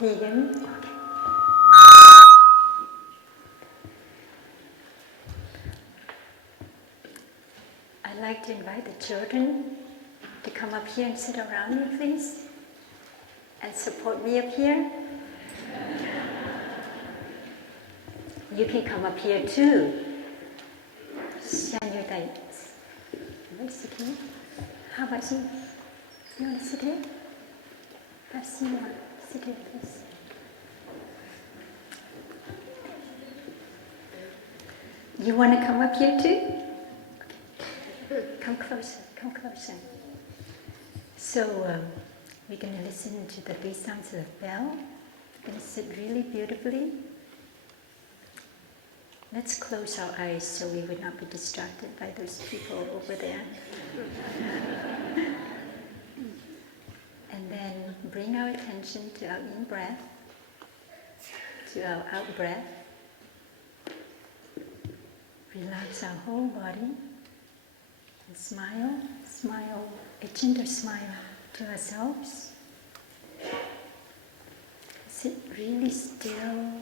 Nghiem. I'd like to invite the children to come up here and sit around me, please, and support me up here. You can come up here too. Shine your lights. You want to sit here? How about you? You want to sit here? Perhaps you want to sit here, please. You want to come up here too? Okay. Come closer, come closer. So we're going to listen to the 3 sounds of the bell. We're going to sit really beautifully. Let's close our eyes so we would not be distracted by those people over there. And then bring our attention to our in-breath, to our out-breath. Relax our whole body and smile, a gentle smile to ourselves. Sit really still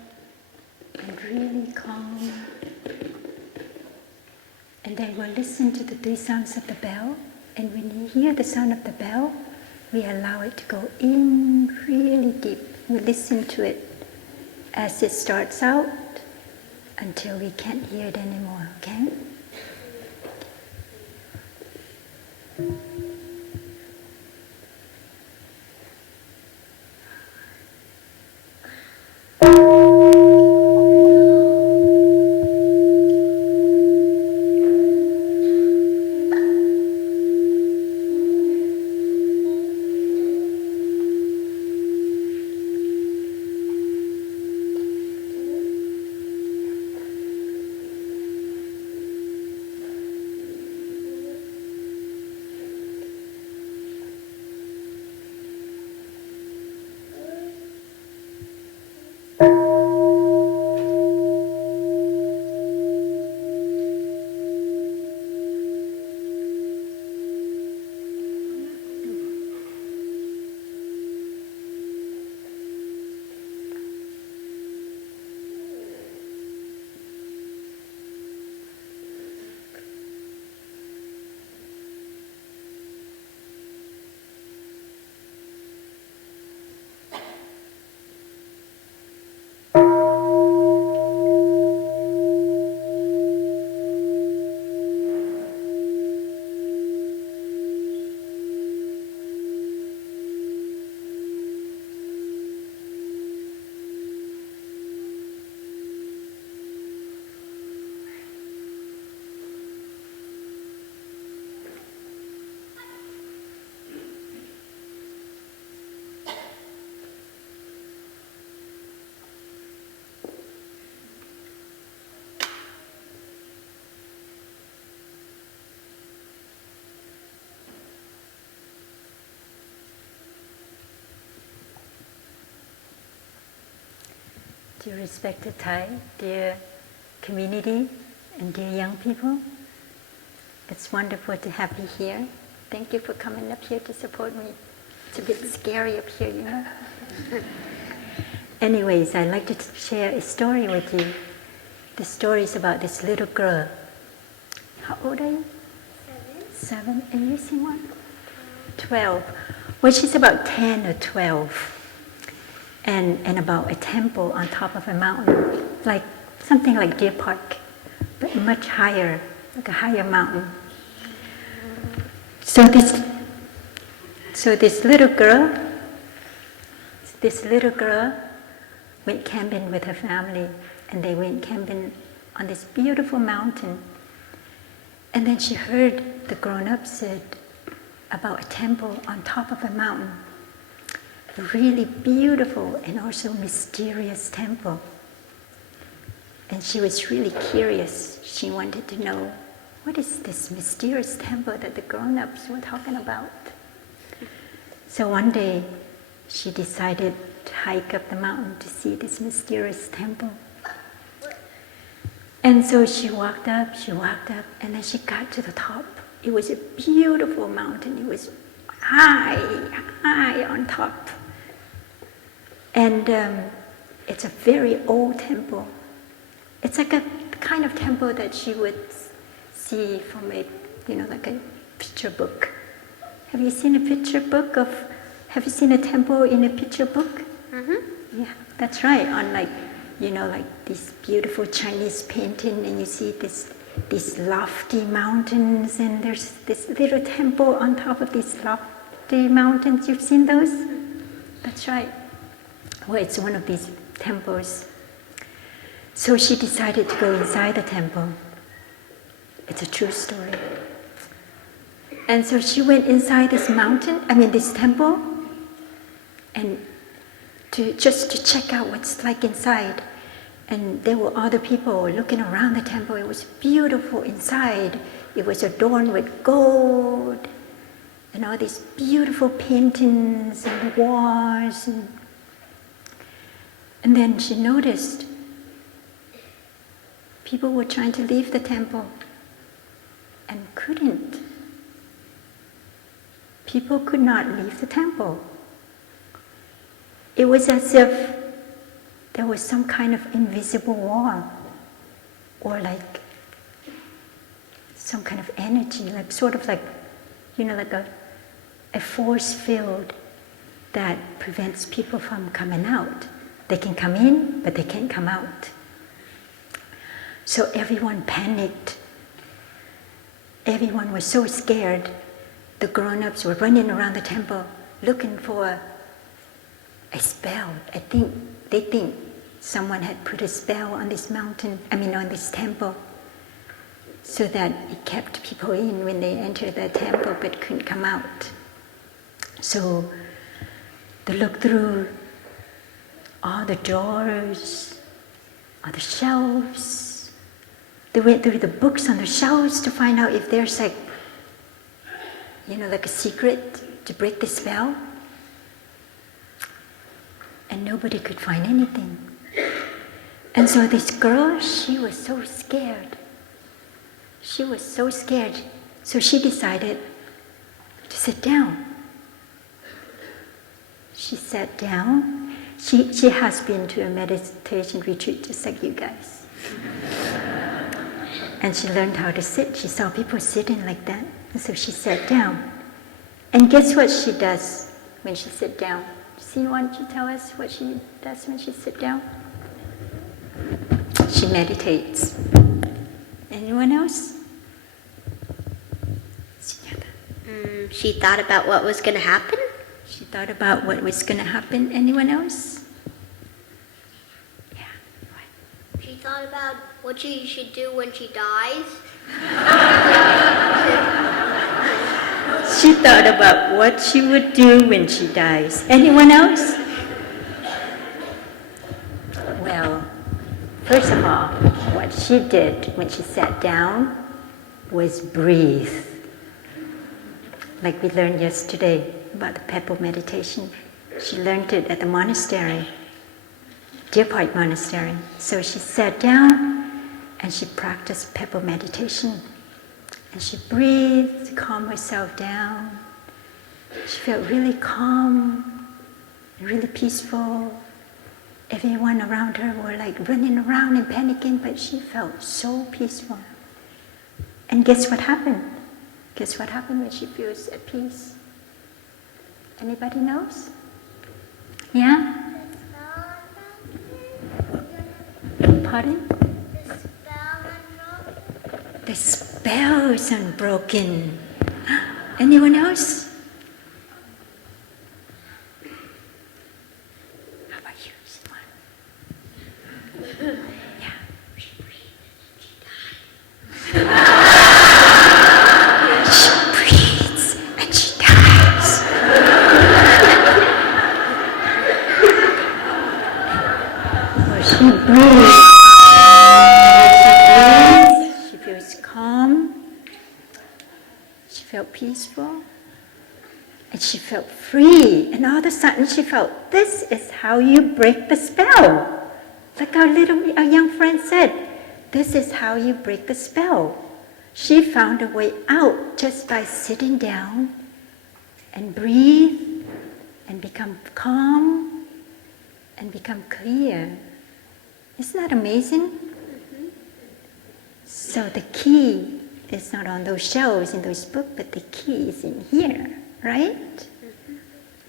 and really calm. And then we'll listen to the 3 sounds of the bell. And when you hear the sound of the bell, we allow it to go in really deep. We listen to it as it starts out until we can't hear it anymore, okay? Dear respected Thai, dear community, and dear young people, it's wonderful to have you here. Thank you for coming up here to support me. It's a bit scary up here, you know. Anyways, I'd like to share a story with you. The story is about this little girl. How old are you? 7. And you, Simon? 12. Well, she's about 10 or 12. And about a temple on top of a mountain, like something like Deer Park, but much higher, like a higher mountain. So this little girl went camping with her family, and they went camping on this beautiful mountain. And then she heard the grown-ups said about a temple on top of a mountain. A really beautiful and also mysterious temple. And she was really curious. She wanted to know, what is this mysterious temple that the grown-ups were talking about? So one day, she decided to hike up the mountain to see this mysterious temple. And so she walked up, and then she got to the top. It was a beautiful mountain. It was high on top. And it's a very old temple. It's like a kind of temple that she would see from a, like a picture book. Have you seen a picture book have you seen a temple in a picture book? Mm-hmm. Yeah, that's right. On like these beautiful Chinese painting, and you see these lofty mountains, and there's this little temple on top of these lofty mountains. You've seen those? That's right. Well, it's one of these temples. So she decided to go inside the temple. It's a true story. And so she went inside this this temple, and just to check out what's like inside. And there were other people looking around the temple. It was beautiful inside. It was adorned with gold and all these beautiful paintings and the walls. And then she noticed people were trying to leave the temple and couldn't. People could not leave the temple. It was as if there was some kind of invisible wall, or like some kind of energy, like sort of like, like a force field that prevents people from coming out. They can come in, but they can't come out. So everyone panicked. Everyone was so scared. The grown-ups were running around the temple looking for a spell. They think someone had put a spell on this mountain, on this temple, so that it kept people in when they entered the temple but couldn't come out. So they looked through all the doors, all the shelves. They went through the books on the shelves to find out if there's like a secret to break the spell. And nobody could find anything. And so this girl, she was so scared. She was so scared. So she decided to sit down. She sat down. She has been to a meditation retreat just like you guys. And she learned how to sit. She saw people sitting like that. And so she sat down. And guess what she does when she sits down? Why don't you tell us what she does when she sits down? She meditates. Anyone else? She thought about what was going to happen? She thought about what was going to happen. Anyone else? Yeah. What? She thought about what she should do when she dies. She thought about what she would do when she dies. Anyone else? Well, first of all, what she did when she sat down was breathe. Like we learned yesterday about the pebble meditation. She learned it at the monastery, Deer Park Monastery. So she sat down and she practiced pebble meditation. And she breathed to calm herself down. She felt really calm, really peaceful. Everyone around her were like running around and panicking, but she felt so peaceful. And guess what happened? Guess what happened when she feels at peace? Anybody knows? Yeah? Pardon? The spell is unbroken. Anyone else? How about you, Simon? Yeah. She breathes and she dies. Well, she breathes. Felt peaceful, and she felt free, and all of a sudden she felt, this is how you break the spell. Like our young friend said, this is how you break the spell. She found a way out just by sitting down and breathe and become calm and become clear. Isn't that amazing? So the key is not on those shelves in those books, but the key is in here, right?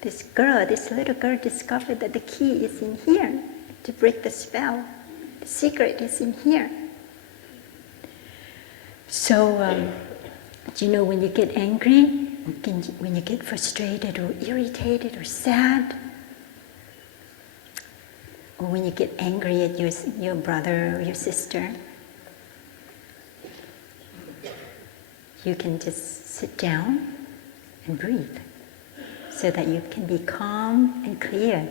This little girl discovered that the key is in here to break the spell. The secret is in here. So, when you get angry, when you get frustrated or irritated or sad, or when you get angry at your brother or your sister, you can just sit down and breathe so that you can be calm and clear.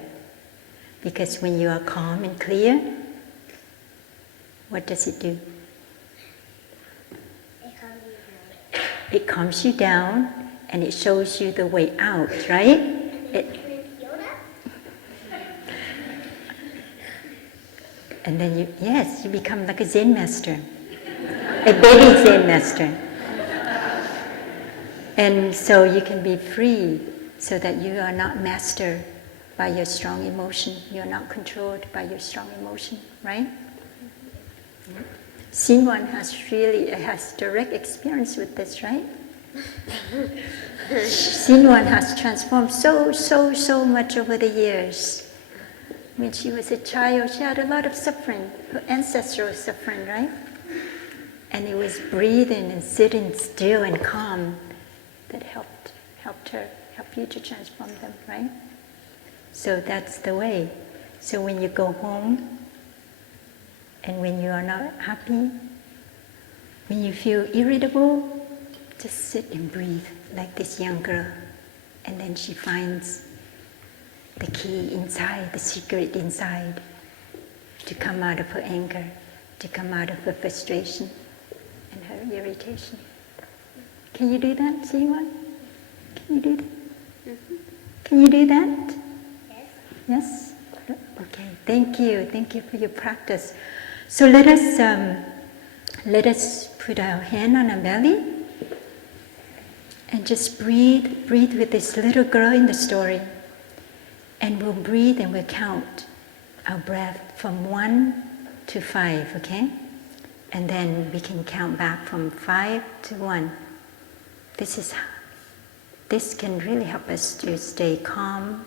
Because when you are calm and clear, what does it do? It calms you down and it shows you the way out, right? And then you become like a Zen master, a baby Zen master. And so you can be free so that you are not mastered by your strong emotion. You are not controlled by your strong emotion, right? Sinwan has direct experience with this, right? Sinwan has transformed so much over the years. When she was a child, she had a lot of suffering, her ancestral suffering, right? And it was breathing and sitting still and calm that helped you to transform them, right? So that's the way. So when you go home, and when you are not happy, when you feel irritable, just sit and breathe like this young girl. And then she finds the key inside, the secret inside, to come out of her anger, to come out of her frustration and her irritation. Can you do that, Siwan? Can you do that? Mm-hmm. Can you do that? Yes? Okay, thank you. Thank you for your practice. So let us put our hand on our belly and just breathe with this little girl in the story. And we'll breathe and we'll count our breath from 1 to 5, okay? And then we can count back from 5 to 1. This can really help us to stay calm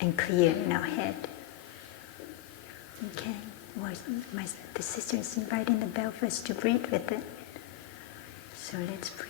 and clear in our head. Okay? The sister is inviting the bell for us to breathe with it. So let's breathe.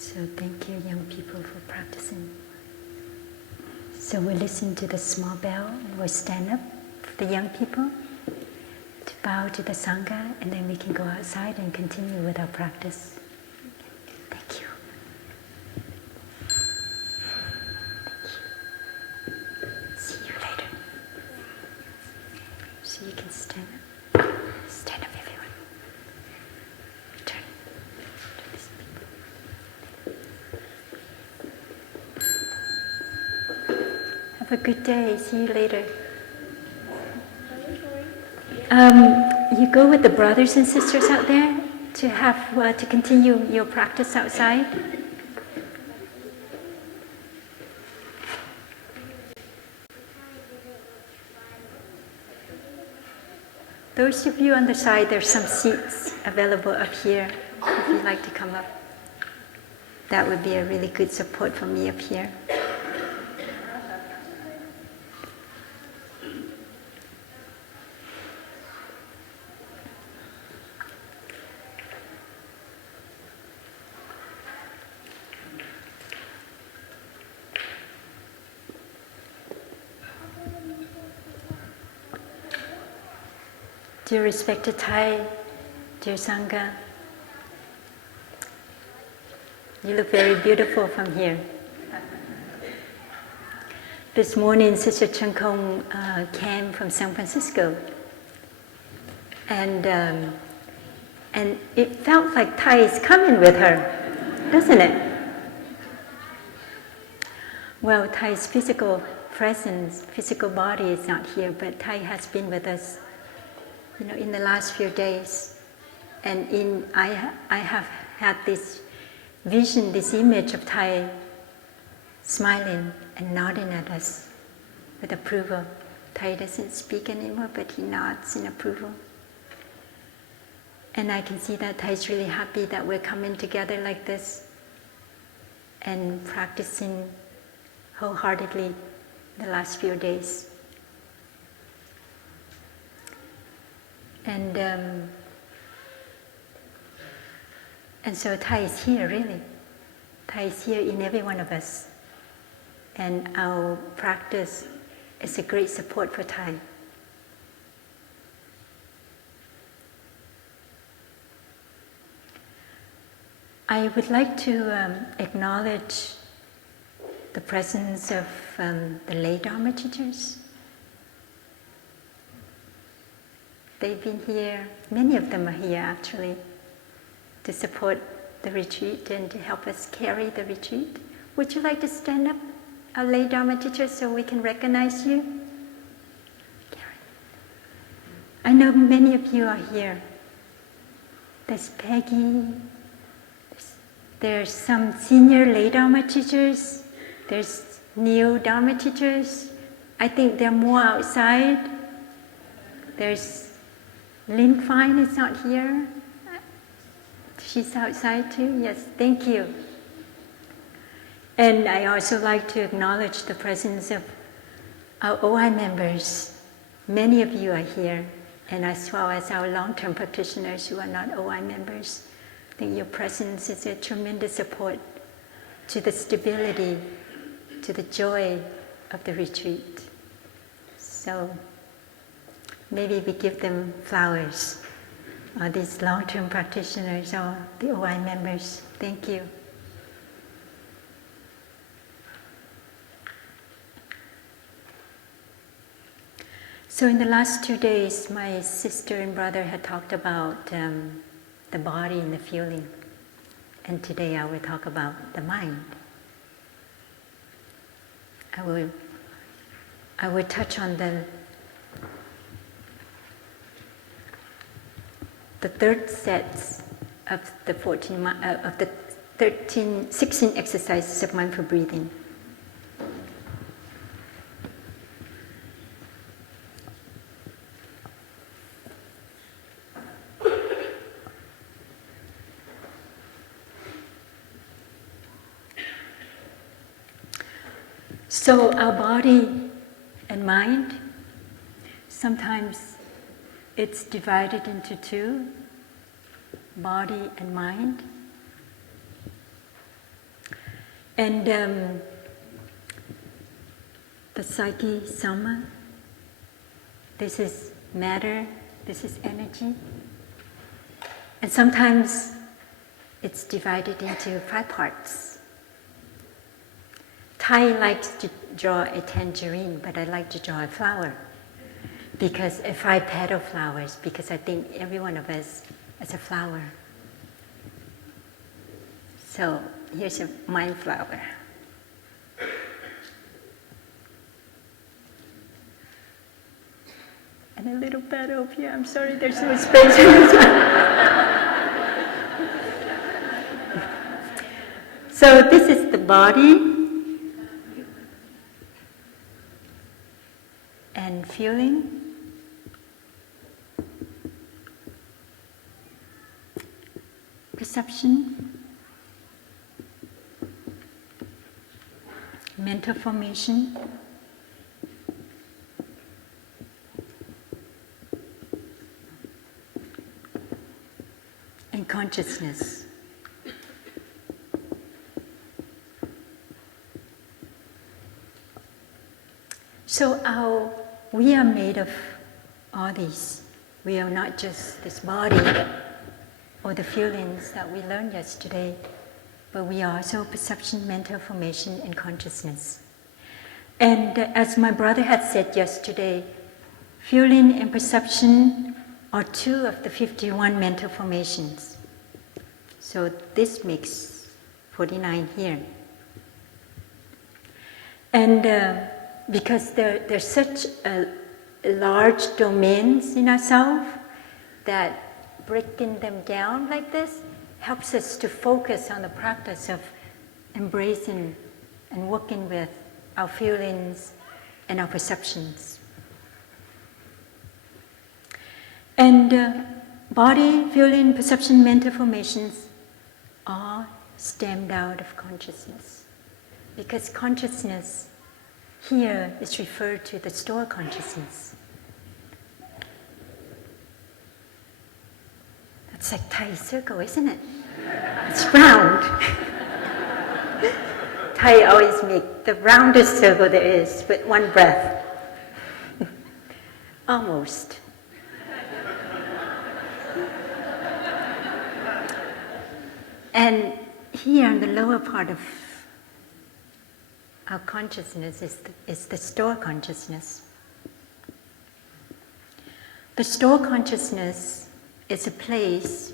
So thank you, young people, for practicing. So we'll listen to the small bell and we'll stand up for the young people to bow to the Sangha, and then we can go outside and continue with our practice. Thank you. See you later. So you can stand up. Stand up, everyone. Return to this people. Have a good day. See you later. You go with the brothers and sisters out there to continue your practice outside. Those of you on the side, there's some seats available up here if you'd like to come up. That would be a really good support for me up here. Dear respected Thai, dear Sangha, you look very beautiful from here. This morning, Sr Tue Nghiem came from San Francisco, and it felt like Thai is coming with her, doesn't it? Well, Thai's physical presence, physical body is not here, but Thai has been with us, in the last few days. And I have had this vision, this image of Thai smiling and nodding at us with approval. Thai doesn't speak anymore, but he nods in approval. And I can see that Thai is really happy that we're coming together like this and practicing wholeheartedly the last few days. And so Thai is here, really. Thai is here in every one of us. And our practice is a great support for Thai. I would like to acknowledge the presence of the lay Dharma teachers. They've been here, many of them are here actually, to support the retreat and to help us carry the retreat. Would you like to stand up, our lay Dharma teachers, so we can recognize you? I know many of you are here. There's Peggy, there's some senior lay Dharma teachers, there's new Dharma teachers. I think there are more outside. There's Lynn Fine is not here. She's outside too. Yes, thank you. And I also like to acknowledge the presence of our OI members. Many of you are here, and as well as our long-term practitioners who are not OI members. I think your presence is a tremendous support to the stability, to the joy of the retreat. So maybe we give them flowers, these long-term practitioners or the OI members. Thank you. So in the last 2 days, my sister and brother had talked about the body and the feeling. And today I will talk about the mind. I will touch on the third set of the 16 exercises of mindful breathing. So our body and mind, sometimes it's divided into two, body and mind. And the psyche, soma, this is matter, this is energy. And sometimes it's divided into 5 parts. Thai likes to draw a tangerine, but I like to draw a flower. Because 5 petal flowers, because I think every one of us is a flower. So here's a mind flower. And a little petal up here. I'm sorry, there's no space. So this is the body and feeling. Perception, mental formation, and consciousness. So we are made of all these. We are not just this body or the feelings that we learned yesterday, but we are also perception, mental formation, and consciousness. And as my brother had said yesterday, feeling and perception are 2 of the 51 mental formations. So this makes 49 here. And because there's such a large domains in ourselves, that breaking them down like this helps us to focus on the practice of embracing and working with our feelings and our perceptions. And body, feeling, perception, mental formations all stemmed out of consciousness. Because consciousness here is referred to the store consciousness. It's like Thai circle, isn't it? It's round. Thai always make the roundest circle there is with one breath. Almost. And here in the lower part of our consciousness is the store consciousness. The store consciousness is a place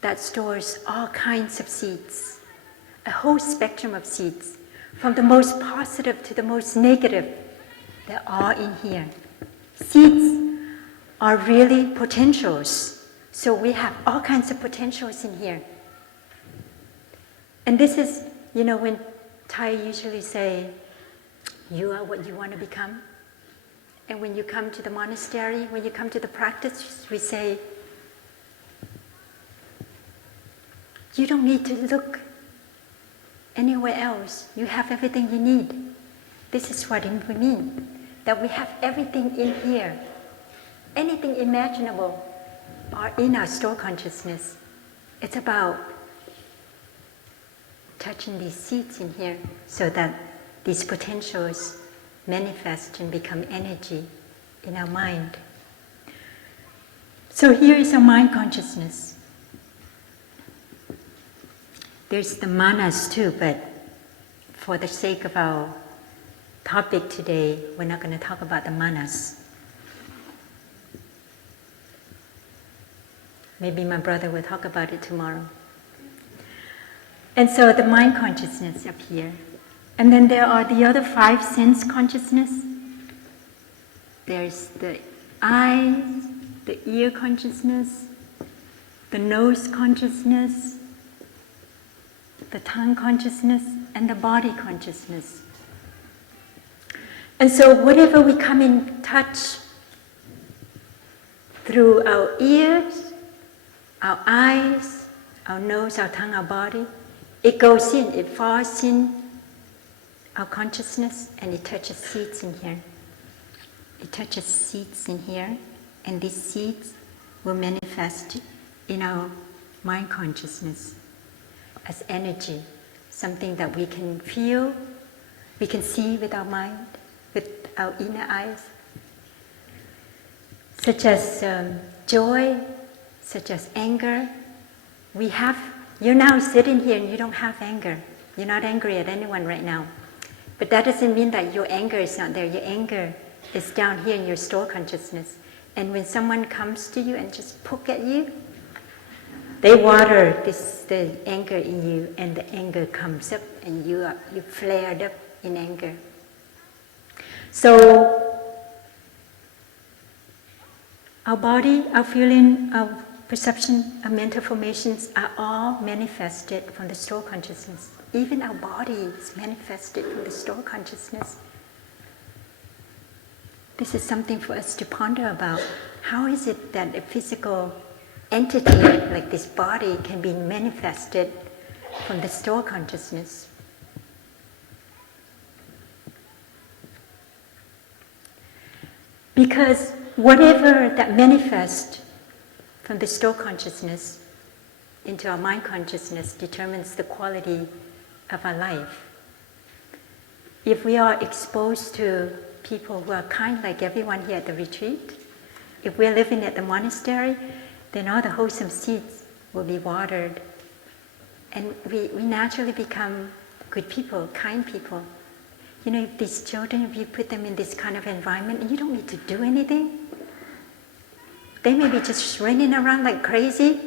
that stores all kinds of seeds, a whole spectrum of seeds, from the most positive to the most negative. They're all in here. Seeds are really potentials. So we have all kinds of potentials in here. And this is, when Thai usually say, you are what you want to become. And when you come to the monastery, when you come to the practice, we say, you don't need to look anywhere else. You have everything you need. This is what it would mean, that we have everything in here. Anything imaginable are in our store consciousness. It's about touching these seeds in here so that these potentials manifest and become energy in our mind. So here is our mind consciousness. There's the manas too, but for the sake of our topic today, we're not going to talk about the manas. Maybe my brother will talk about it tomorrow. And so the mind consciousness up here. And then there are the other 5 sense consciousness. There's the eyes, the ear consciousness, the nose consciousness, the tongue consciousness, and the body consciousness. And so whatever we come in touch through our ears, our eyes, our nose, our tongue, our body, it goes in, it falls in our consciousness, and it touches seeds in here. It touches seeds in here, and these seeds will manifest in our mind consciousness as energy, something that we can feel, we can see with our mind, with our inner eyes, such as joy, such as anger. You're now sitting here and you don't have anger. You're not angry at anyone right now. But that doesn't mean that your anger is not there. Your anger is down here in your store consciousness. And when someone comes to you and just poke at you, they water the anger in you, and the anger comes up, and you flared up in anger. So our body, our feeling, our perception, our mental formations are all manifested from the store consciousness. Even our body is manifested from the store consciousness. This is something for us to ponder about. How is it that a physical entity like this body can be manifested from the store consciousness? Because whatever that manifests from the store consciousness into our mind consciousness determines the quality of our life. If we are exposed to people who are kind, like everyone here at the retreat, if we're living at the monastery, then all the wholesome seeds will be watered. And we naturally become good people, kind people. if these children, if you put them in this kind of environment and you don't need to do anything, they may be just running around like crazy,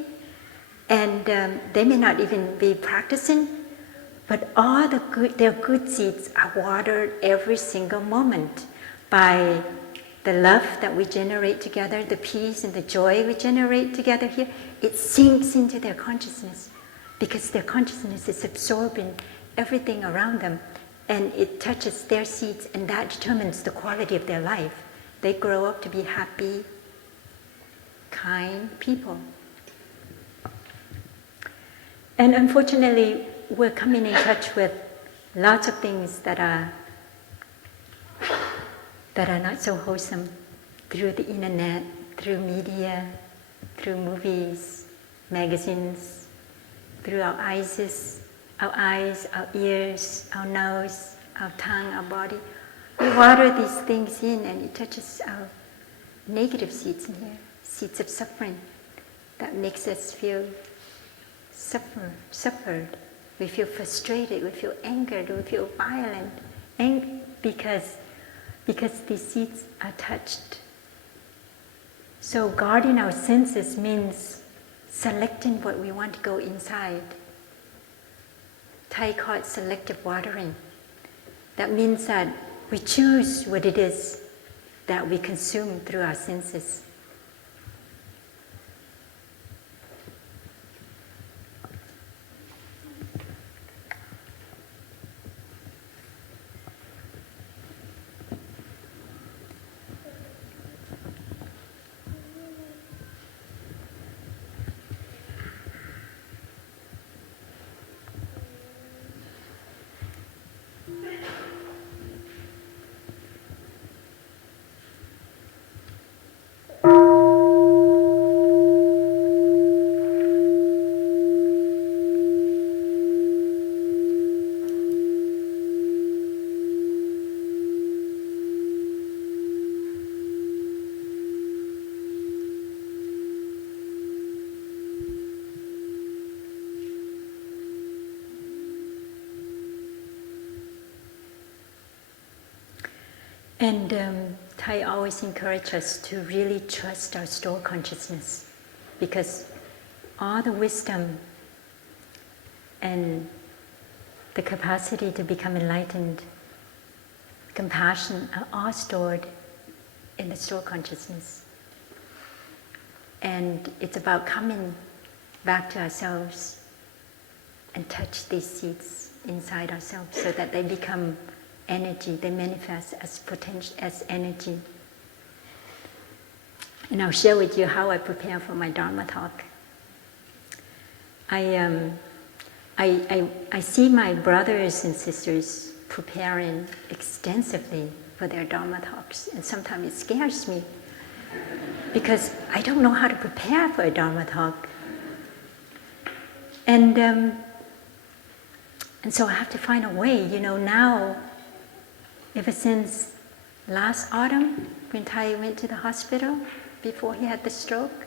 and they may not even be practicing, but all their good seeds are watered every single moment by the love that we generate together, the peace and the joy we generate together here. It sinks into their consciousness because their consciousness is absorbing everything around them, and it touches their seeds, and that determines the quality of their life. They grow up to be happy, kind people. And unfortunately, we're coming in touch with lots of things that are not so wholesome through the internet, through media, through movies, magazines, through our eyes, our ears, our nose, our tongue, our body. We water these things in, and it touches our negative seeds in here, seeds of suffering that makes us feel suffered. We feel frustrated, we feel angered, we feel violent, because these seeds are touched. So guarding our senses means selecting what we want to go inside. Thai call it selective watering. That means that we choose what it is that we consume through our senses. And Thai always encourages us to really trust our store consciousness, because all the wisdom and the capacity to become enlightened, compassion, are all stored in the store consciousness. And it's about coming back to ourselves and touch these seeds inside ourselves so that they become energy, they manifest as potential, as energy. And I'll share with you how I prepare for my Dharma talk. I see my brothers and sisters preparing extensively for their Dharma talks, and sometimes it scares me because I don't know how to prepare for a Dharma talk. And so I have to find a way, now. Ever since last autumn, when Thai went to the hospital before he had the stroke,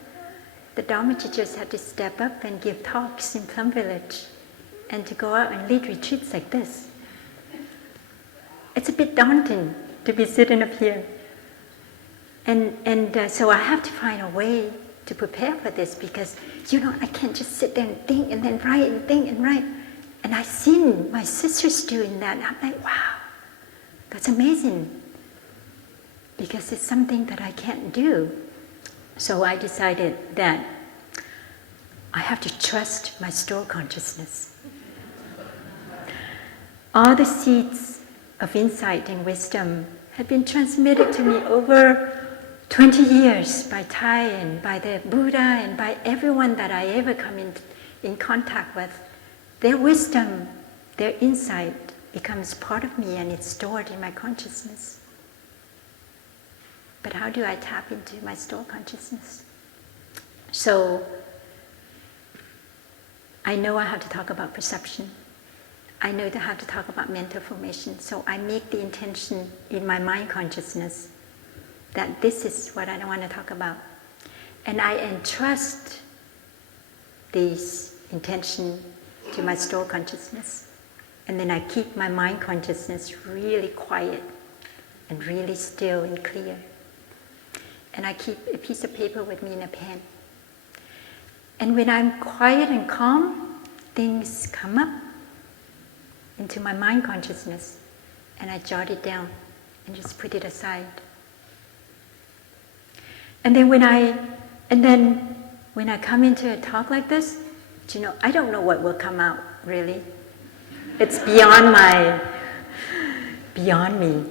the Dharma teachers had to step up and give talks in Plum village and to go out and lead retreats like this. It's a bit daunting to be sitting up here. And so I have to find a way to prepare for this, because, I can't just sit there and think and then write and think and write. And I've seen my sisters doing that, and I'm like, wow. That's amazing, because it's something that I can't do. So I decided that I have to trust my store consciousness. All the seeds of insight and wisdom have been transmitted to me over 20 years by Thai and by the Buddha and by everyone that I ever come in contact with. Their wisdom, their insight, becomes part of me, and it's stored in my consciousness. But how do I tap into my store consciousness? So I know I have to talk about perception. I know that I have to talk about mental formation. So I make the intention in my mind consciousness that this is what I want to talk about. And I entrust this intention to my store consciousness. And then I keep my mind consciousness really quiet and really still and clear. And I keep a piece of paper with me and a pen. And when I'm quiet and calm, things come up into my mind consciousness, and I jot it down and just put it aside. And then when I come into a talk like this, I don't know what will come out, really. It's beyond me,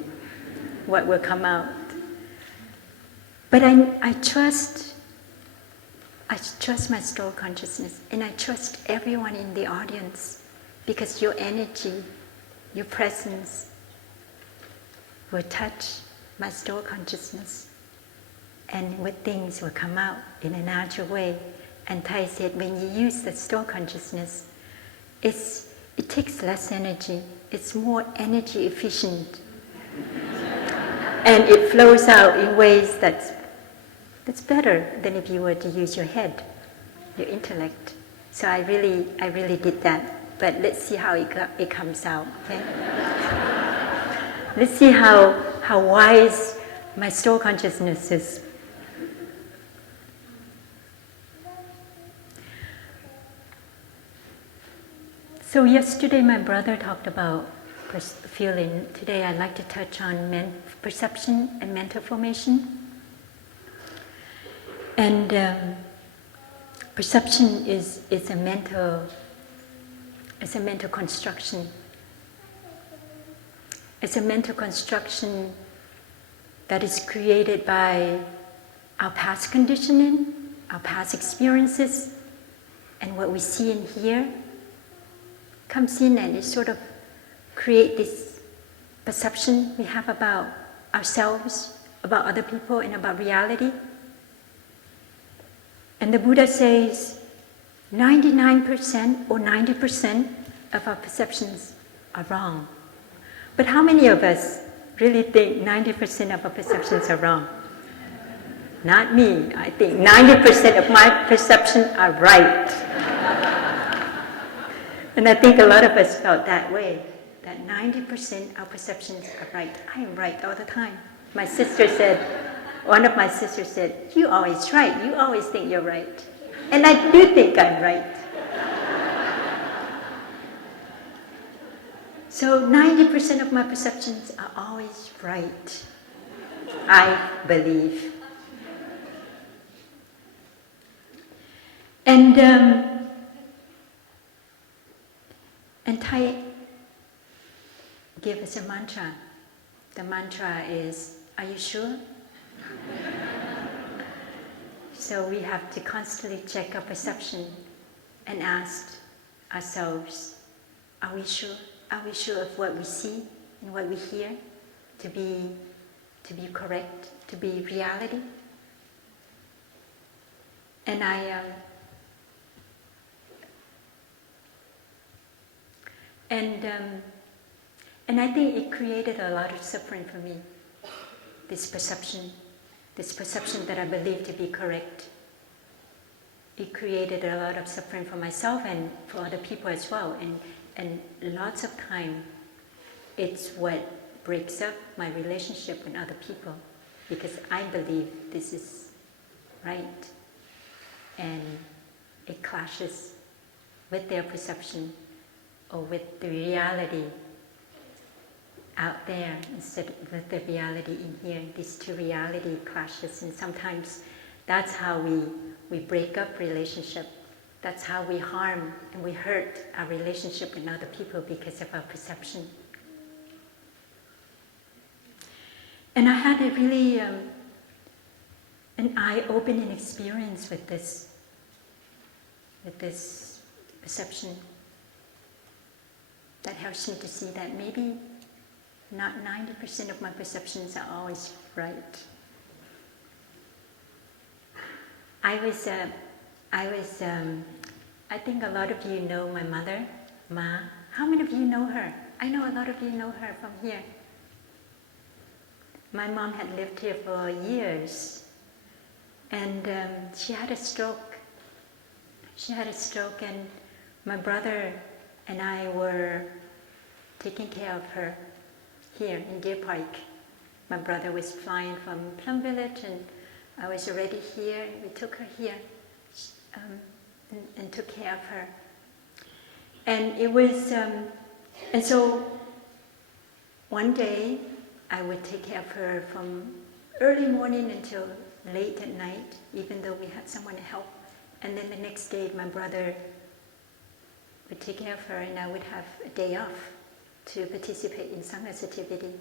what will come out. But I trust my soul consciousness, and I trust everyone in the audience, because your energy, your presence will touch my soul consciousness, and what things will come out in a natural way. And Thai said, when you use the soul consciousness, it takes less energy. It's more energy efficient, and it flows out in ways that's better than if you were to use your head, your intellect. So I really did that. But let's see how it comes out. Okay? Let's see how wise my soul consciousness is. So yesterday my brother talked about feeling. Today I'd like to touch on perception and mental formation. And perception is a mental construction. It's a mental construction that is created by our past conditioning, our past experiences, and what we see and hear comes in, and it sort of creates this perception we have about ourselves, about other people, and about reality. And the Buddha says 99% or 90% of our perceptions are wrong. But how many of us really think 90% of our perceptions are wrong? Not me. I think 90% of my perceptions are right. And I think a lot of us felt that way, that 90% of perceptions are right. I am right all the time. One of my sisters said, "You always right. You always think you're right." And I do think I'm right. So 90% of my perceptions are always right, I believe. And Thai gave us a mantra. The mantra is, "Are you sure?" So we have to constantly check our perception and ask ourselves, are we sure? Are we sure of what we see and what we hear to be correct, to be reality? And I think it created a lot of suffering for me, this perception that I believe to be correct. It created a lot of suffering for myself and for other people as well. And lots of time, it's what breaks up my relationship with other people, because I believe this is right, and it clashes with their perception or with the reality out there instead of with the reality in here. These two reality clashes, and sometimes that's how we break up relationship. That's how we harm and we hurt our relationship with other people, because of our perception. And I had a really an eye-opening experience with this perception that helps me to see that maybe not 90% of my perceptions are always right. I think a lot of you know my mother, Ma. How many of you know her? I know a lot of you know her from here. My mom had lived here for years, and she had a stroke. And my brother and I were taking care of her here in Deer Park. My brother was flying from Plum Village, and I was already here. We took her here and took care of her. And it was, and so one day I would take care of her from early morning until late at night, even though we had someone to help. And then the next day my brother would take care of her, and I would have a day off to participate in Sangha's activity.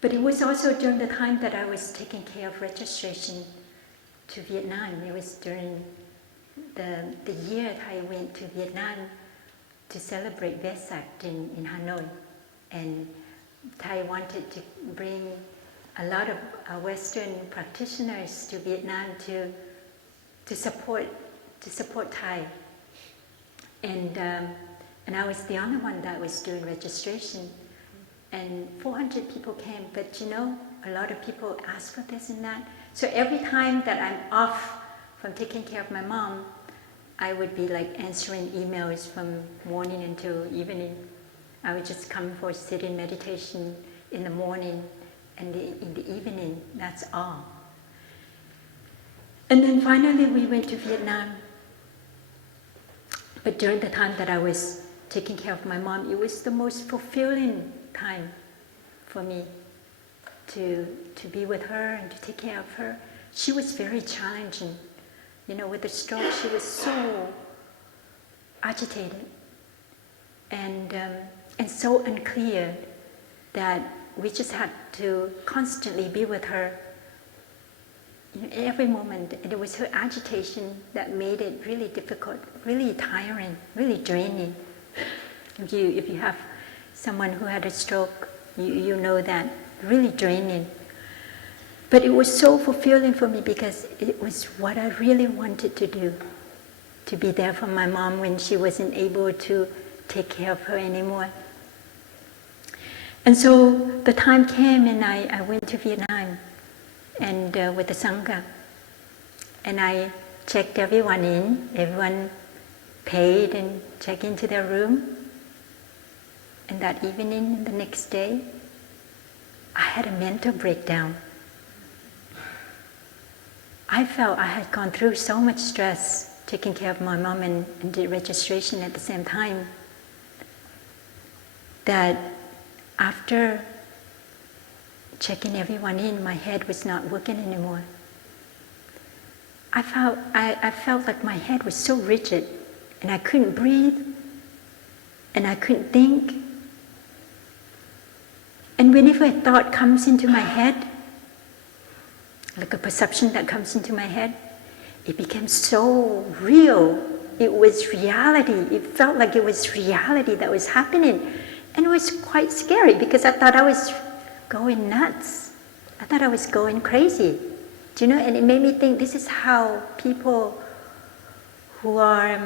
But it was also during the time that I was taking care of registration to Vietnam. It was during the year that I went to Vietnam to celebrate Vesak in Hanoi. And Thai wanted to bring a lot of Western practitioners to Vietnam to support Thai. And I was the only one that was doing registration. And 400 people came, but you know, a lot of people ask for this and that. So every time that I'm off from taking care of my mom, I would be like answering emails from morning until evening. I would just come for sitting meditation in the morning and in the evening, that's all. And then finally we went to Vietnam. But during the time that I was taking care of my mom, it was the most fulfilling time for me to be with her and to take care of her. She was very challenging. You know, with the stroke, she was so agitated and so unclear that we just had to constantly be with her in every moment. And it was her agitation that made it really difficult, really tiring, really draining. If you have someone who had a stroke, you know that, really draining. But it was so fulfilling for me because it was what I really wanted to do, to be there for my mom when she wasn't able to take care of her anymore. And so the time came and I went to Vietnam and with the Sangha. And I checked everyone in, everyone paid and checked into their room. And that evening, the next day, I had a mental breakdown. I felt I had gone through so much stress taking care of my mom and did registration at the same time that after checking everyone in, my head was not working anymore. I felt like my head was so rigid and I couldn't breathe and I couldn't think. And whenever a thought comes into my head, like a perception that comes into my head, it became so real. It was reality. It felt like it was reality that was happening. And it was quite scary because I thought I was going nuts. I thought I was going crazy. Do you know? And it made me think this is how people who are,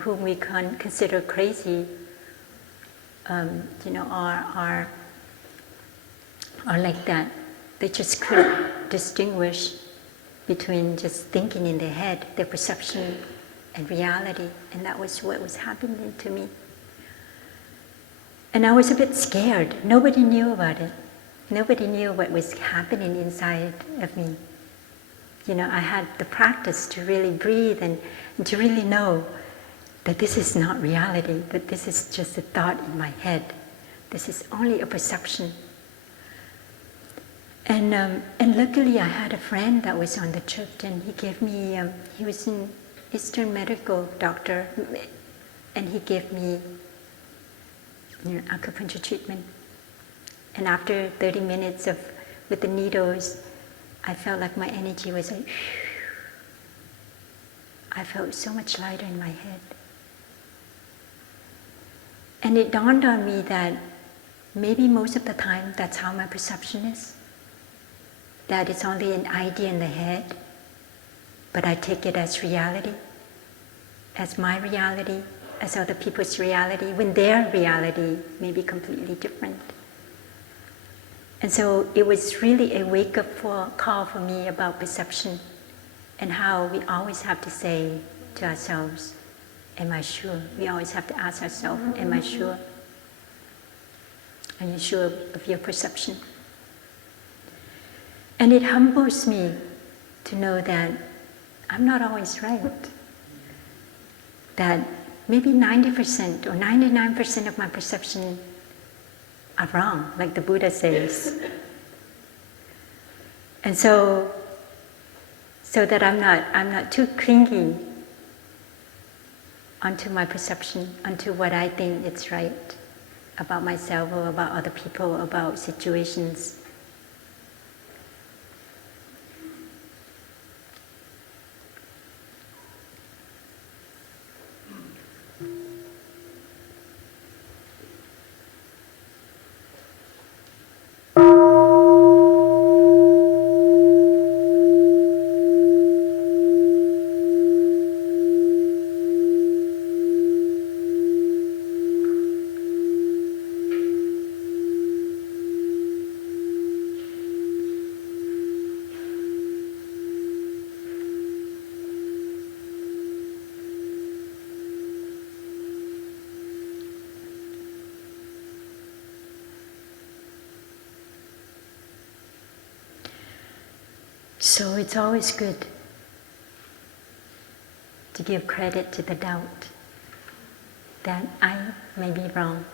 whom we consider crazy, are like that. They just couldn't distinguish between just thinking in their head, their perception and reality. And that was what was happening to me. And I was a bit scared. Nobody knew about it. Nobody knew what was happening inside of me. I had the practice to really breathe and to really know that this is not reality, that this is just a thought in my head. This is only a perception. And luckily I had a friend that was on the trip, and he gave me, he was an Eastern medical doctor, and he gave me acupuncture treatment. And after 30 minutes with the needles, I felt like my energy was like, I felt so much lighter in my head. And it dawned on me that maybe most of the time that's how my perception is. That it's only an idea in the head, but I take it as reality, as my reality, as other people's reality, when their reality may be completely different. And so it was really a wake-up call for me about perception and how we always have to say to ourselves, Am I sure? We always have to ask ourselves, am I sure? Are you sure of your perception? And it humbles me to know that I'm not always right. That maybe 90% or 99% of my perception are wrong, like the Buddha says. And so that I'm not too clingy onto my perception, onto what I think is right about myself or about other people, about situations. So it's always good to give credit to the doubt that I may be wrong.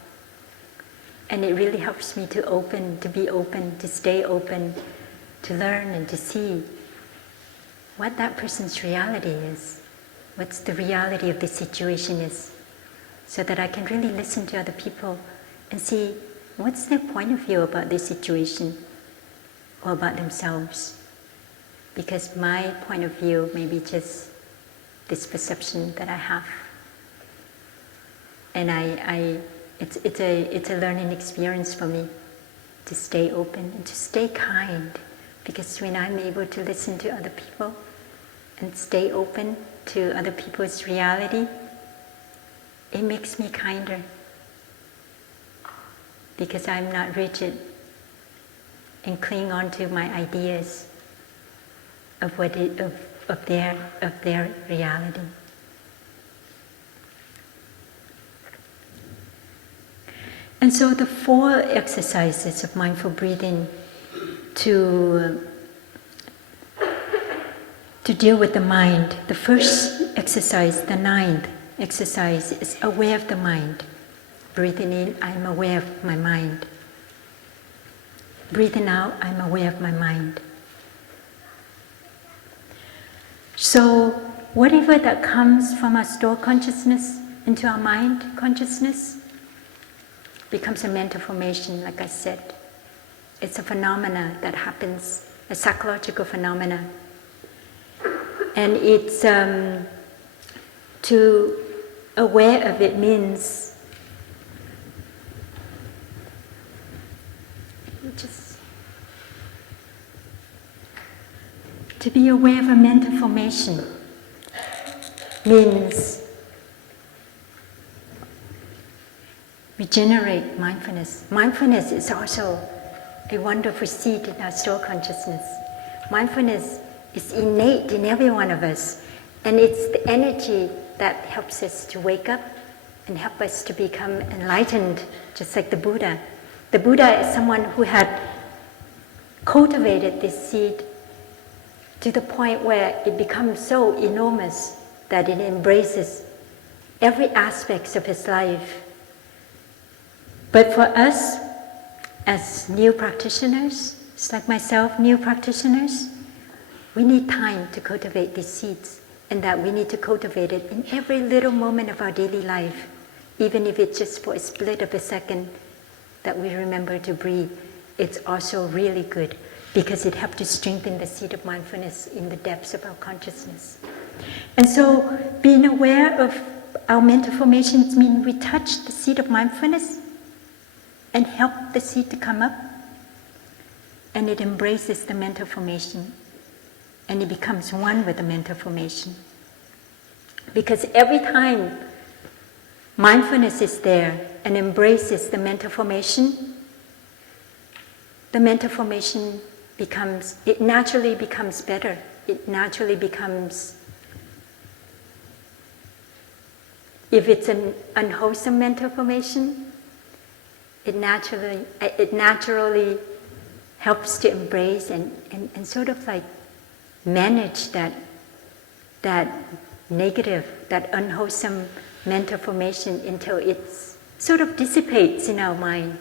And it really helps me to be open, to stay open, to learn and to see what that person's reality is, what's the reality of the situation is, so that I can really listen to other people and see what's their point of view about this situation or about themselves. Because my point of view may be just this perception that I have. And it's a learning experience for me to stay open and to stay kind. Because when I'm able to listen to other people and stay open to other people's reality, it makes me kinder. Because I'm not rigid and cling on to my ideas of their reality. And so the 4 exercises of mindful breathing to deal with the mind. The first exercise, the 9th exercise, is aware of the mind. Breathing in, I'm aware of my mind. Breathing out, I'm aware of my mind. So whatever that comes from our stored consciousness into our mind consciousness becomes a mental formation, like I said. It's a phenomena that happens, a psychological phenomena. And it's to aware of it means just to be aware of a mental formation means regenerate mindfulness. Mindfulness is also a wonderful seed in our stored consciousness. Mindfulness is innate in every one of us, and it's the energy that helps us to wake up and help us to become enlightened, just like the Buddha. The Buddha is someone who had cultivated this seed to the point where it becomes so enormous that it embraces every aspect of his life. But for us, as new practitioners, it's like myself, new practitioners, we need time to cultivate these seeds, and that we need to cultivate it in every little moment of our daily life, even if it's just for a split of a second that we remember to breathe. It's also really good because it helps to strengthen the seed of mindfulness in the depths of our consciousness. And so being aware of our mental formations means we touch the seed of mindfulness and help the seed to come up, and it embraces the mental formation, and it becomes one with the mental formation. Because every time mindfulness is there and embraces the mental formation it naturally becomes better. It naturally becomes If it's an unwholesome mental formation, it naturally helps to embrace and sort of like manage that negative, that unwholesome mental formation until it sort of dissipates in our mind.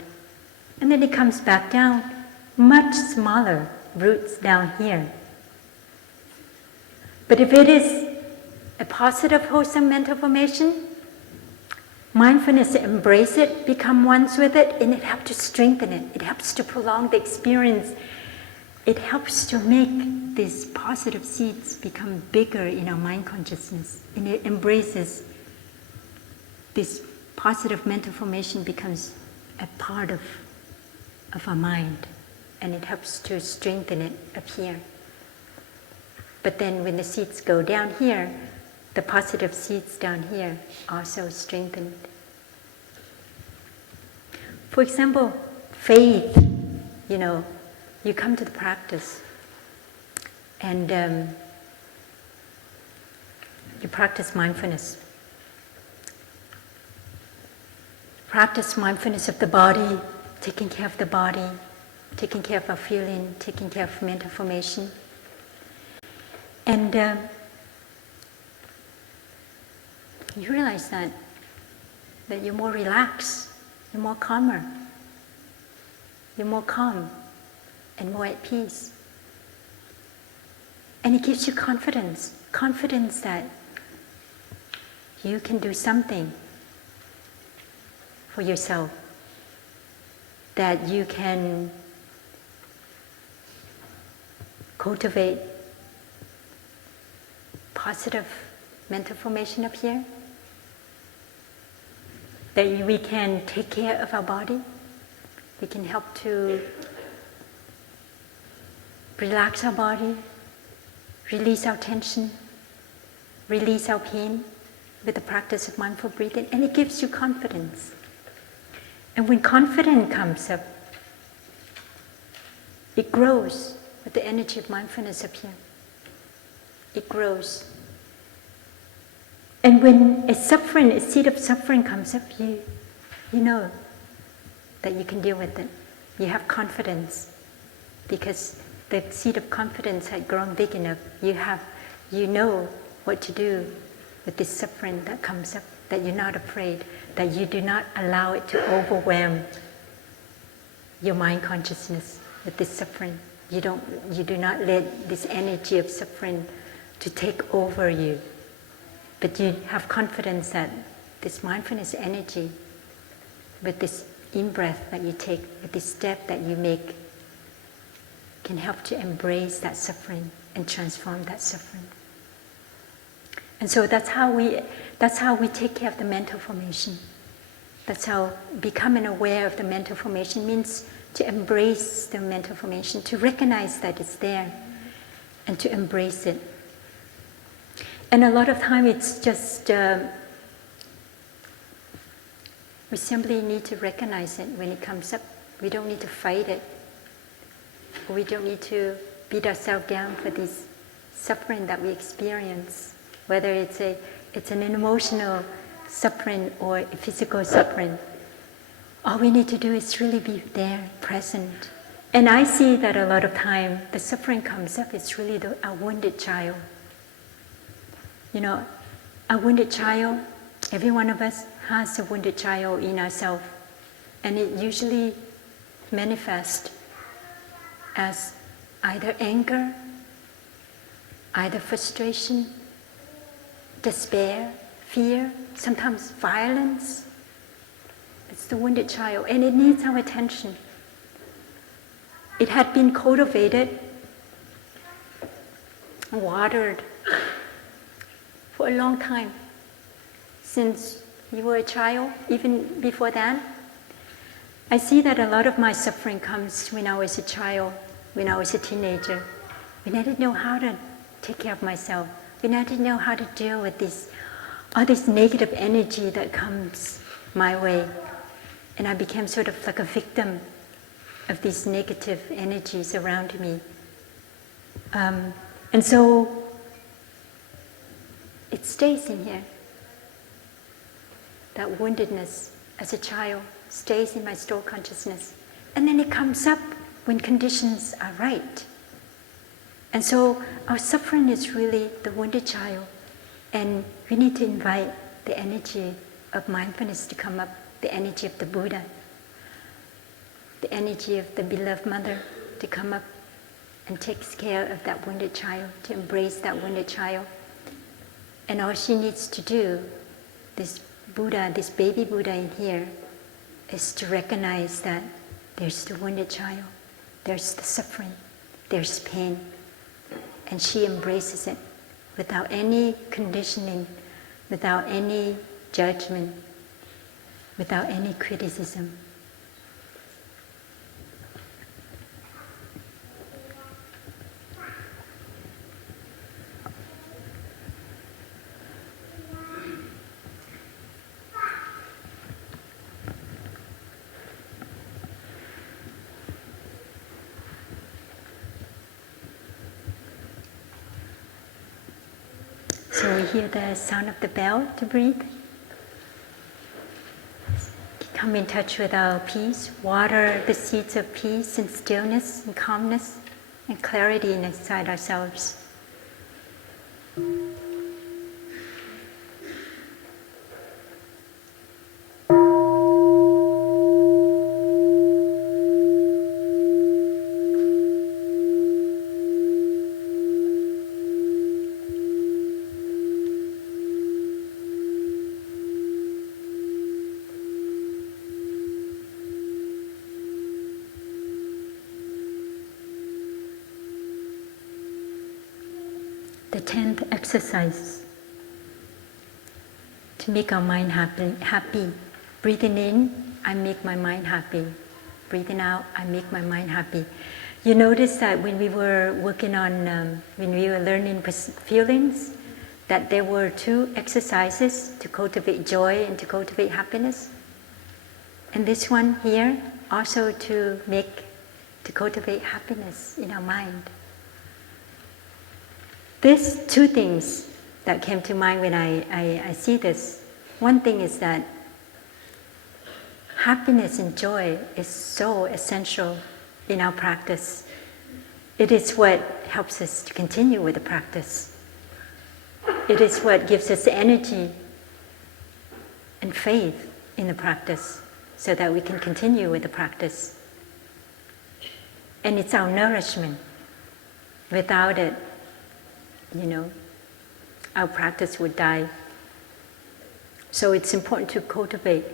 And then it comes back down, much smaller roots down here. But if it is a positive, wholesome mental formation, mindfulness embrace it, become one with it, and it helps to strengthen it. It helps to prolong the experience. It helps to make these positive seeds become bigger in our mind consciousness. And it embraces this positive mental formation becomes a part of our mind. And it helps to strengthen it up here. But then when the seeds go down here, the positive seeds down here also strengthened. For example, faith, you come to the practice and you practice mindfulness. Practice mindfulness of the body, taking care of the body, taking care of our feeling, taking care of mental formation. And you realize that you're more relaxed, you're more calmer, you're more calm and more at peace. And it gives you confidence that you can do something for yourself, that you can cultivate positive mental formation up here, that we can take care of our body, we can help to relax our body, release our tension, release our pain with the practice of mindful breathing, and it gives you confidence. And when confidence comes up, it grows with the energy of mindfulness up here. It grows. And when a seed of suffering comes up, you know that you can deal with it. You have confidence because the seed of confidence had grown big enough. You know what to do with this suffering that comes up, that you're not afraid, that you do not allow it to overwhelm your mind consciousness with this suffering. You do not let this energy of suffering to take over you. But you have confidence that this mindfulness energy, with this in-breath that you take, with this step that you make, can help to embrace that suffering and transform that suffering. And so that's how we take care of the mental formation. That's how becoming aware of the mental formation means to embrace the mental formation, to recognize that it's there, and to embrace it. And a lot of time it's just, we simply need to recognize it when it comes up. We don't need to fight it. We don't need to beat ourselves down for this suffering that we experience, whether it's an emotional suffering or a physical suffering. All we need to do is really be there, present. And I see that a lot of time the suffering comes up, it's really a wounded child. A wounded child, every one of us has a wounded child in ourselves. And it usually manifests as either anger, either frustration, despair, fear, sometimes violence. It's the wounded child, and it needs our attention. It had been cultivated, watered for a long time, since you were a child, even before that. I see that a lot of my suffering comes when I was a child, when I was a teenager, when I didn't know how to take care of myself, when I didn't know how to deal with all this negative energy that comes my way. And I became sort of like a victim of these negative energies around me. And so it stays in here. that woundedness as a child stays in my stored consciousness. And then it comes up when conditions are right. And so our suffering is really the wounded child. And we need to invite the energy of mindfulness to come up, the energy of the Buddha, the energy of the beloved mother to come up and takes care of that wounded child, to embrace that wounded child. And all she needs to do, this Buddha, this baby Buddha in here, is to recognize that there's the wounded child, there's the suffering, there's pain. And she embraces it without any conditioning, without any judgment, without any criticism. So we hear the sound of the bell to breathe. Come in touch with our peace, water the seeds of peace and stillness and calmness and clarity inside ourselves. The 10th exercise, to make our mind happy. Breathing in, I make my mind happy. Breathing out, I make my mind happy. You notice that when we were working on, when we were learning feelings, that there were 2 exercises to cultivate joy and to cultivate happiness. And this one here, also to cultivate happiness in our mind. There's 2 things that came to mind when I see this. One thing is that happiness and joy is so essential in our practice. It is what helps us to continue with the practice. It is what gives us energy and faith in the practice so that we can continue with the practice. And it's our nourishment. Without it, our practice would die. So it's important to cultivate.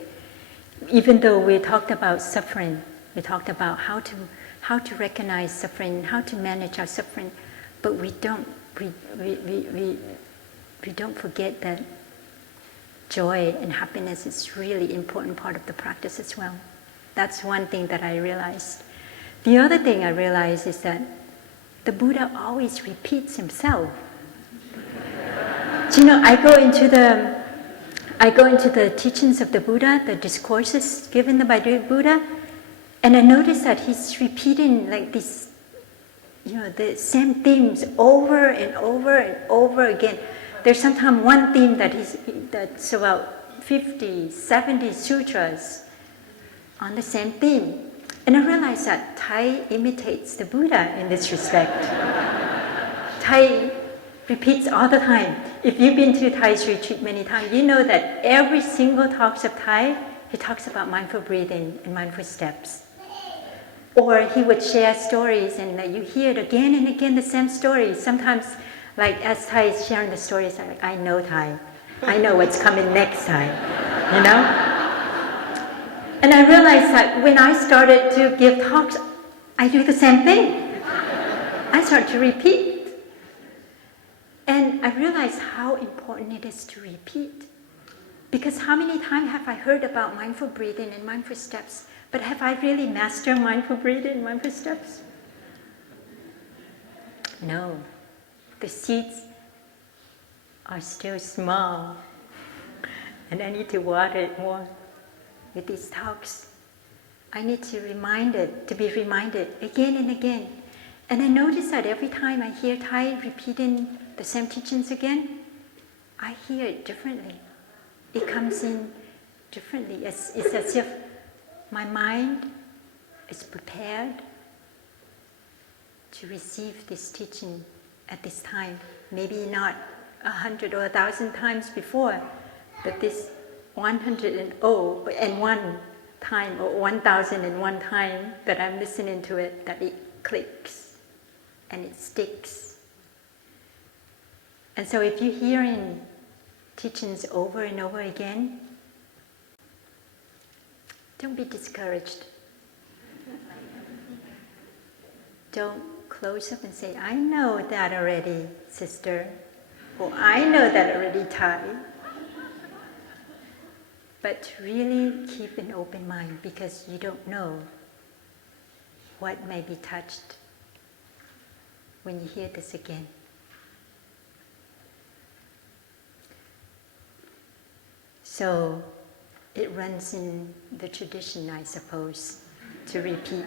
Even though we talked about suffering, we talked about how to recognize suffering, how to manage our suffering, but we don't forget that joy and happiness is really important part of the practice as well. That's one thing that I realized. The other thing I realized is that the Buddha always repeats himself. I go into the teachings of the Buddha, the discourses given by the Buddha, and I notice that he's repeating like this, the same themes over and over and over again. There's sometimes one theme that's about 50, 70 sutras on the same theme. And I realize that Thai imitates the Buddha in this respect. Thai repeats all the time. If you've been to Thai's retreat many times, you know that every single talks of Thai, he talks about mindful breathing and mindful steps. Or he would share stories and you hear it again and again, the same stories. Sometimes, like as Thai is sharing the stories, I know Thai. I know what's coming next time, And I realized that when I started to give talks, I do the same thing. I start to repeat. And I realized how important it is to repeat. Because how many times have I heard about mindful breathing and mindful steps, but have I really mastered mindful breathing and mindful steps? No. The seeds are still small. And I need to water it more with these talks. I need to be reminded again and again. And I notice that every time I hear Thai repeating the same teachings again, I hear it differently. It comes in differently. It's as if my mind is prepared to receive this teaching at this time. Maybe not 100 or 1,000 times before, but this 101 time or 1,001 time that I'm listening to it, that it clicks and it sticks. And so if you're hearing teachings over and over again, don't be discouraged. Don't close up and say, I know that already, sister, or I know that already, Thai. But really keep an open mind, because you don't know what may be touched when you hear this again. So it runs in the tradition, I suppose, to repeat.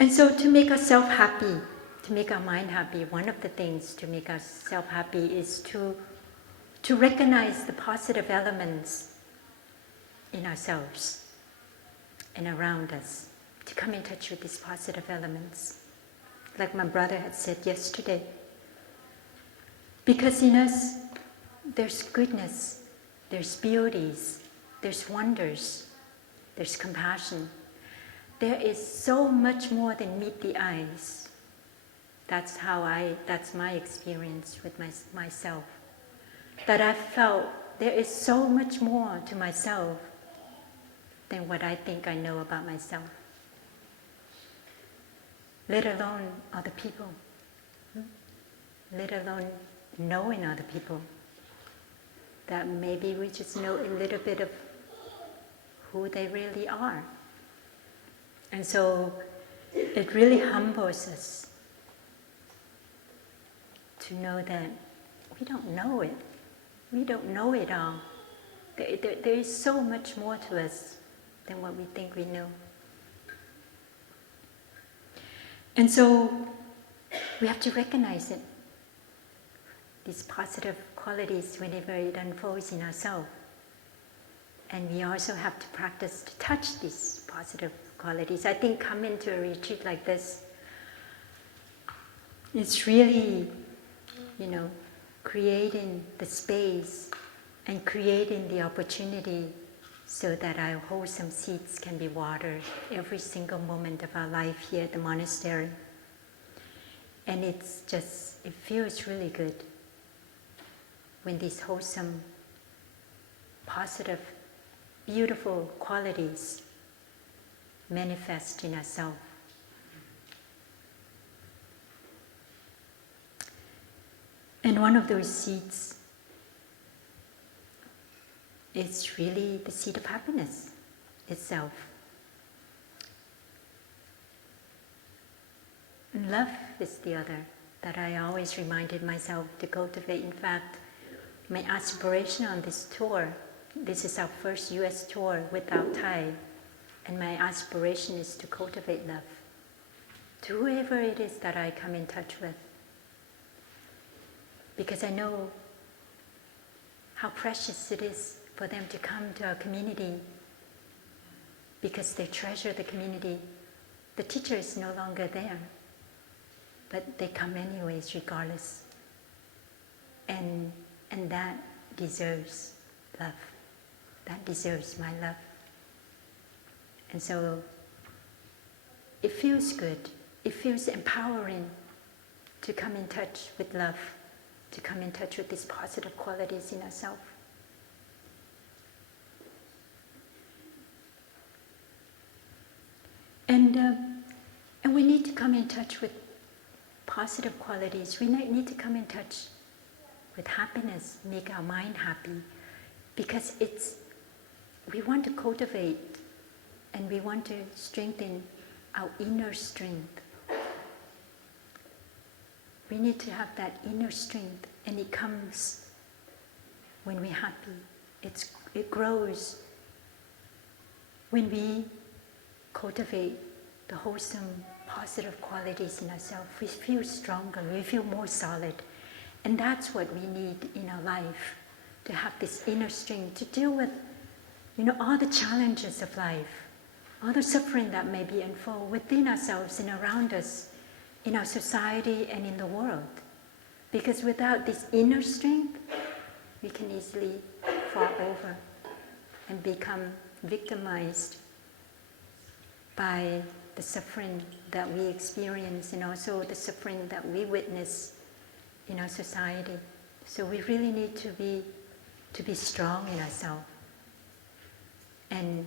And so to make ourselves happy, to make our mind happy, one of the things to make ourselves happy is to recognize the positive elements in ourselves and around us, to come in touch with these positive elements. Like my brother had said yesterday, because in us there's goodness, there's beauties, there's wonders, there's compassion. There is so much more than meet the eyes. That's my experience with myself. That I felt there is so much more to myself than what I think I know about myself. Let alone other people. Let alone knowing other people. That maybe we just know a little bit of who they really are. And so it really humbles us to know that we don't know it. We don't know it all. There is so much more to us than what we think we know. And so we have to recognize it, these positive qualities whenever it unfolds in ourselves. And we also have to practice to touch these positive qualities. I think coming to a retreat like this, it's really, creating the space and creating the opportunity so that our wholesome seeds can be watered every single moment of our life here at the monastery. And it feels really good when these wholesome, positive, beautiful qualities manifest in ourselves. And one of those seeds is really the seed of happiness itself. And love is the other that I always reminded myself to cultivate. In fact, my aspiration on this tour, this is our first US tour without Thai, and my aspiration is to cultivate love to whoever it is that I come in touch with. Because I know how precious it is for them to come to our community, because they treasure the community. The teacher is no longer there, but they come anyways regardless. And that deserves love. That deserves my love. And so it feels good. It feels empowering to come in touch with love, to come in touch with these positive qualities in ourselves. And we need to come in touch with positive qualities. We need to come in touch with happiness, make our mind happy, because we want to cultivate and we want to strengthen our inner strength. We need to have that inner strength, and it comes when we're happy. It grows when we cultivate the wholesome, positive qualities in ourselves. We feel stronger, we feel more solid, And that's what we need in our life, to have this inner strength to deal with, all the challenges of life, all the suffering that may be unfold within ourselves and around us, in our society and in the world. Because without this inner strength, we can easily fall over and become victimized by the suffering that we experience and also the suffering that we witness in our society. So we really need to be strong in ourselves and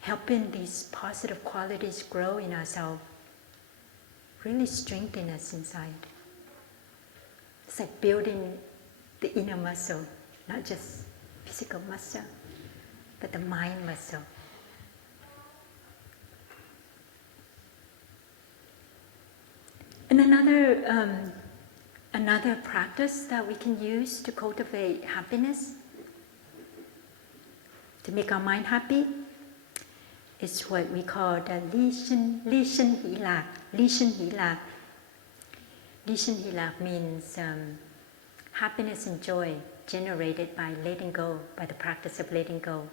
helping these positive qualities grow in ourselves, really strengthen us inside. It's like building the inner muscle, not just physical muscle, but the mind muscle. And another practice that we can use to cultivate happiness, to make our mind happy, is what we call the Li Shen Hỷ Lạc. Li Shen Hỷ Lạc. Li Shen Hỷ Lạc means happiness and joy generated by letting go, by the practice of letting go.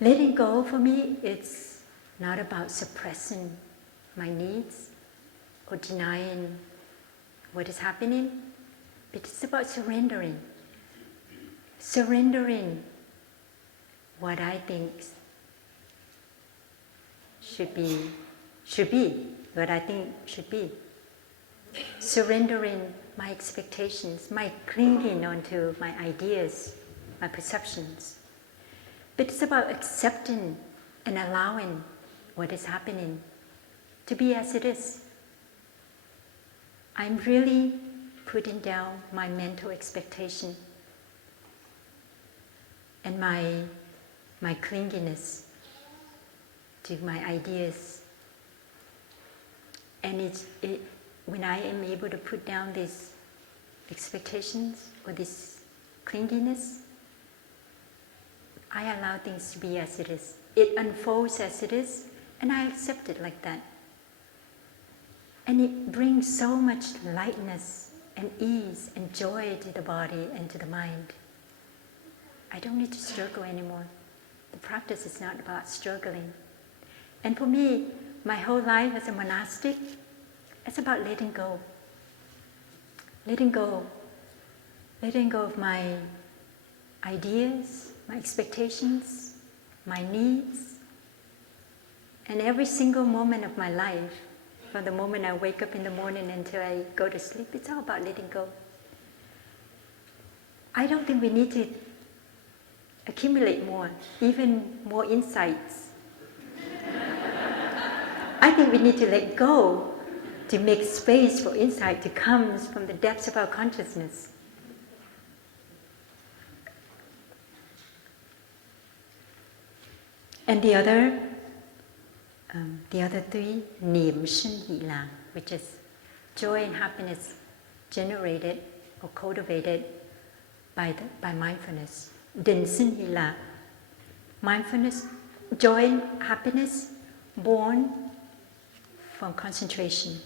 Letting go for me, it's not about suppressing my needs or denying what is happening, but it's about surrendering. Surrendering what I think should be, what I think should be. Surrendering my expectations, my clinging onto my ideas, my perceptions. But it's about accepting and allowing what is happening to be as it is. I'm really putting down my mental expectation and my clinginess to my ideas. And when I am able to put down these expectations or this clinginess, I allow things to be as it is. It unfolds as it is, and I accept it like that. And it brings so much lightness and ease and joy to the body and to the mind. I don't need to struggle anymore. The practice is not about struggling. And for me, my whole life as a monastic, it's about letting go. Letting go. Letting go of my ideas, my expectations, my needs. And every single moment of my life, from the moment I wake up in the morning until I go to sleep, it's all about letting go. I don't think we need to accumulate more, even more insights. I think we need to let go to make space for insight to come from the depths of our consciousness. And the other three, Niệm Sinh Hỷ Lạc, which is joy and happiness generated or cultivated by mindfulness. Định Sinh Hỷ Lạc, mindfulness, joy and happiness born from concentration.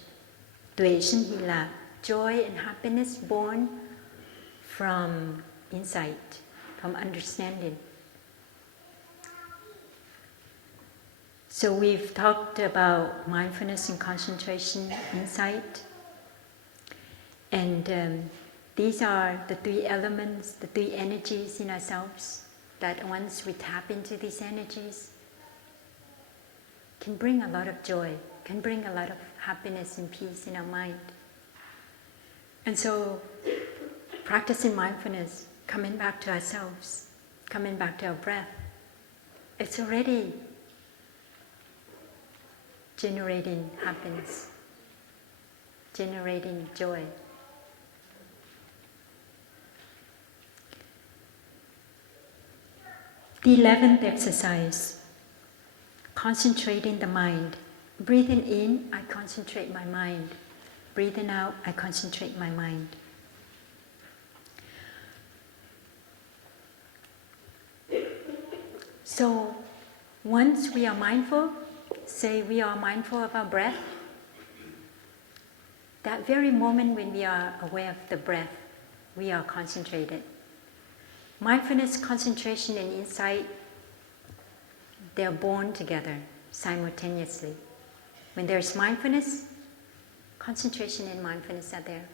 Tuệ Sinh Hỷ Lạc, joy and happiness born from insight, from understanding. So we've talked about mindfulness and concentration, insight, and these are the three elements, the three energies in ourselves that once we tap into these energies can bring a lot of joy, can bring a lot of happiness and peace in our mind. And so practicing mindfulness, coming back to ourselves, coming back to our breath, it's already generating happiness, generating joy. The 11th exercise, concentrating the mind. Breathing in, I concentrate my mind. Breathing out, I concentrate my mind. So, once we are mindful, say we are mindful of our breath, That very moment when we are aware of the breath, we are concentrated. Mindfulness, concentration, and insight, they're born together simultaneously. When there's mindfulness, concentration and mindfulness are there.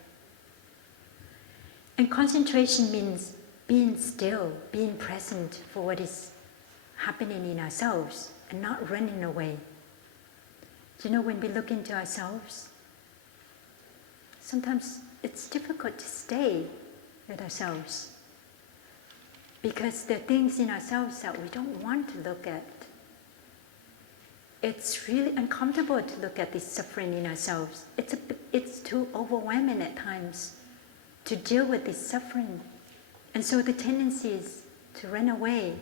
And concentration means being still, being present for what is happening in ourselves and not running away. You know, when we look into ourselves, sometimes it's difficult to stay with ourselves because there are things in ourselves that we don't want to look at. It's really uncomfortable to look at this suffering in ourselves. It's too overwhelming at times to deal with this suffering. And so the tendency is to run away,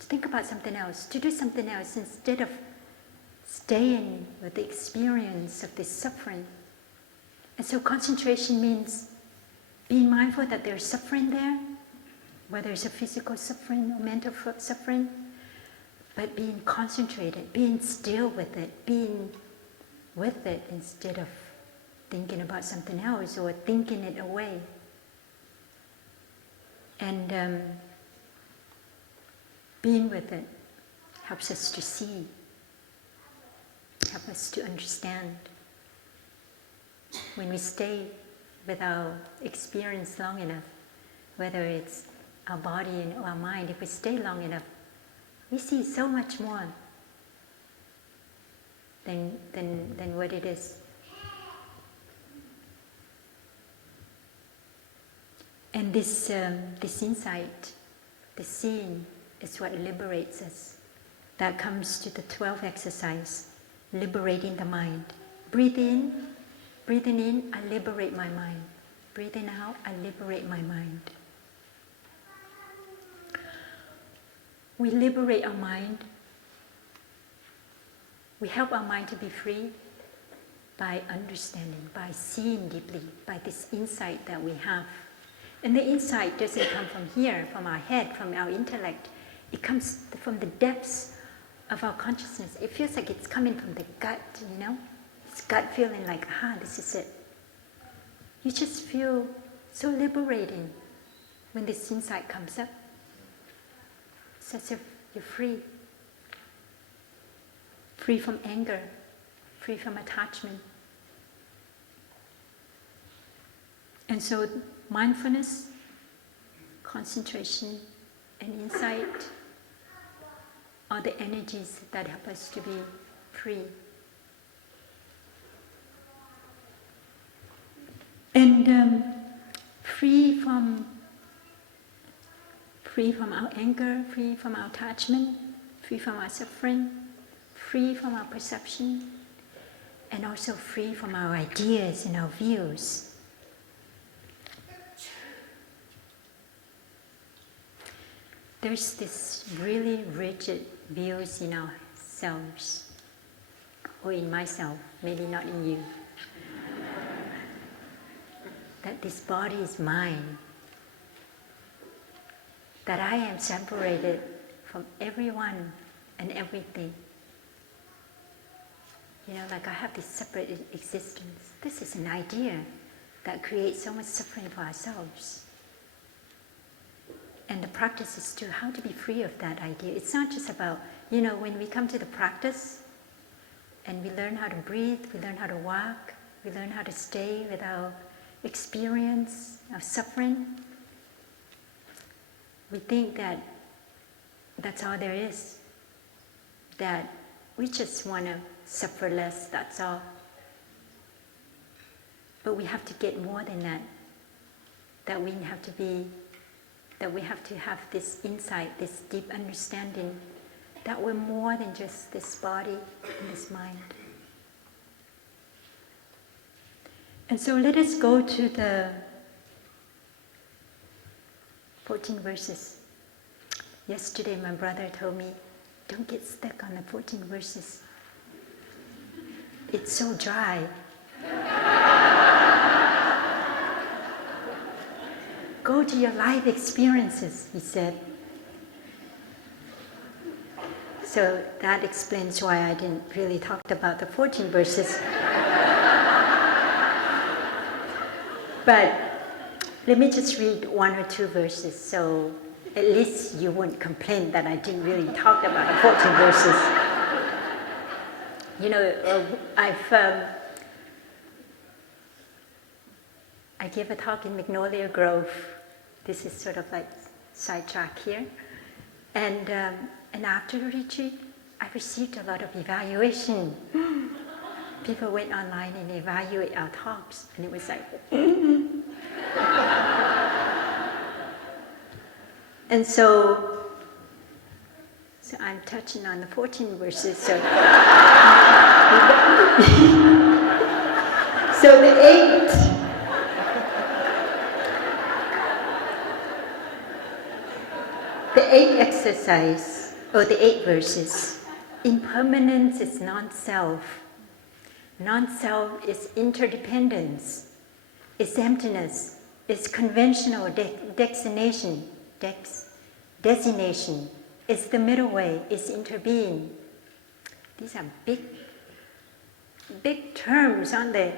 to think about something else, to do something else instead of staying with the experience of this suffering. And so concentration means being mindful that there's suffering there, whether it's a physical suffering or mental suffering, but being concentrated, being still with it, being with it instead of thinking about something else or thinking it away. And being with it helps us to see, helps us to understand. When we stay with our experience long enough, whether it's our body or our mind, if we stay long enough, we see so much more than what it is. And this insight, this seeing, is what liberates us. That comes to the 12 exercise, liberating the mind. Breathing in, I liberate my mind. Breathing out, I liberate my mind. We liberate our mind. We help our mind to be free by understanding, by seeing deeply, by this insight that we have. And the insight doesn't come from here, from our head, from our intellect. It comes from the depths of our consciousness. It feels like it's coming from the gut, you know? It's gut feeling like, this is it. You just feel so liberating when this insight comes up. It's as if you're free. Free from anger, free from attachment. And so mindfulness, concentration, and insight are the energies that help us to be free. And free from our anger, free from our attachment, free from our suffering, free from our perception, and also free from our ideas and our views. There's this really rigid views in ourselves, or in myself, maybe not in you, that this body is mine, that I am separated from everyone and everything. You know, like I have this separate existence. This is an idea that creates so much suffering for ourselves. And the practice is to how to be free of that idea. It's not just about, you know, when we come to the practice and we learn how to breathe, we learn how to walk, we learn how to stay with our experience of suffering, we think that that's all there is, that we just want to suffer less, that's all. But we have to get more than that, that we have to have this insight, this deep understanding that we're more than just this body and this mind. And so let us go to the 14 verses. Yesterday my brother told me, don't get stuck on the 14 verses. It's so dry. Go to your life experiences, he said. So that explains why I didn't really talk about the 14 verses. But let me just read 1 or 2 verses, so at least you won't complain that I didn't really talk about the 14 verses. You know, I gave a talk in Magnolia Grove. This is sort of like sidetrack here. And after the retreat, I received a lot of evaluation. People went online and evaluate our talks, and it was like, and so I'm touching on the 14 verses. So, so the 8 exercise, or the 8 verses. Impermanence is non-self. Non-self is interdependence. It's emptiness. It's conventional designation. It's the middle way. It's interbeing. These are big terms, aren't they?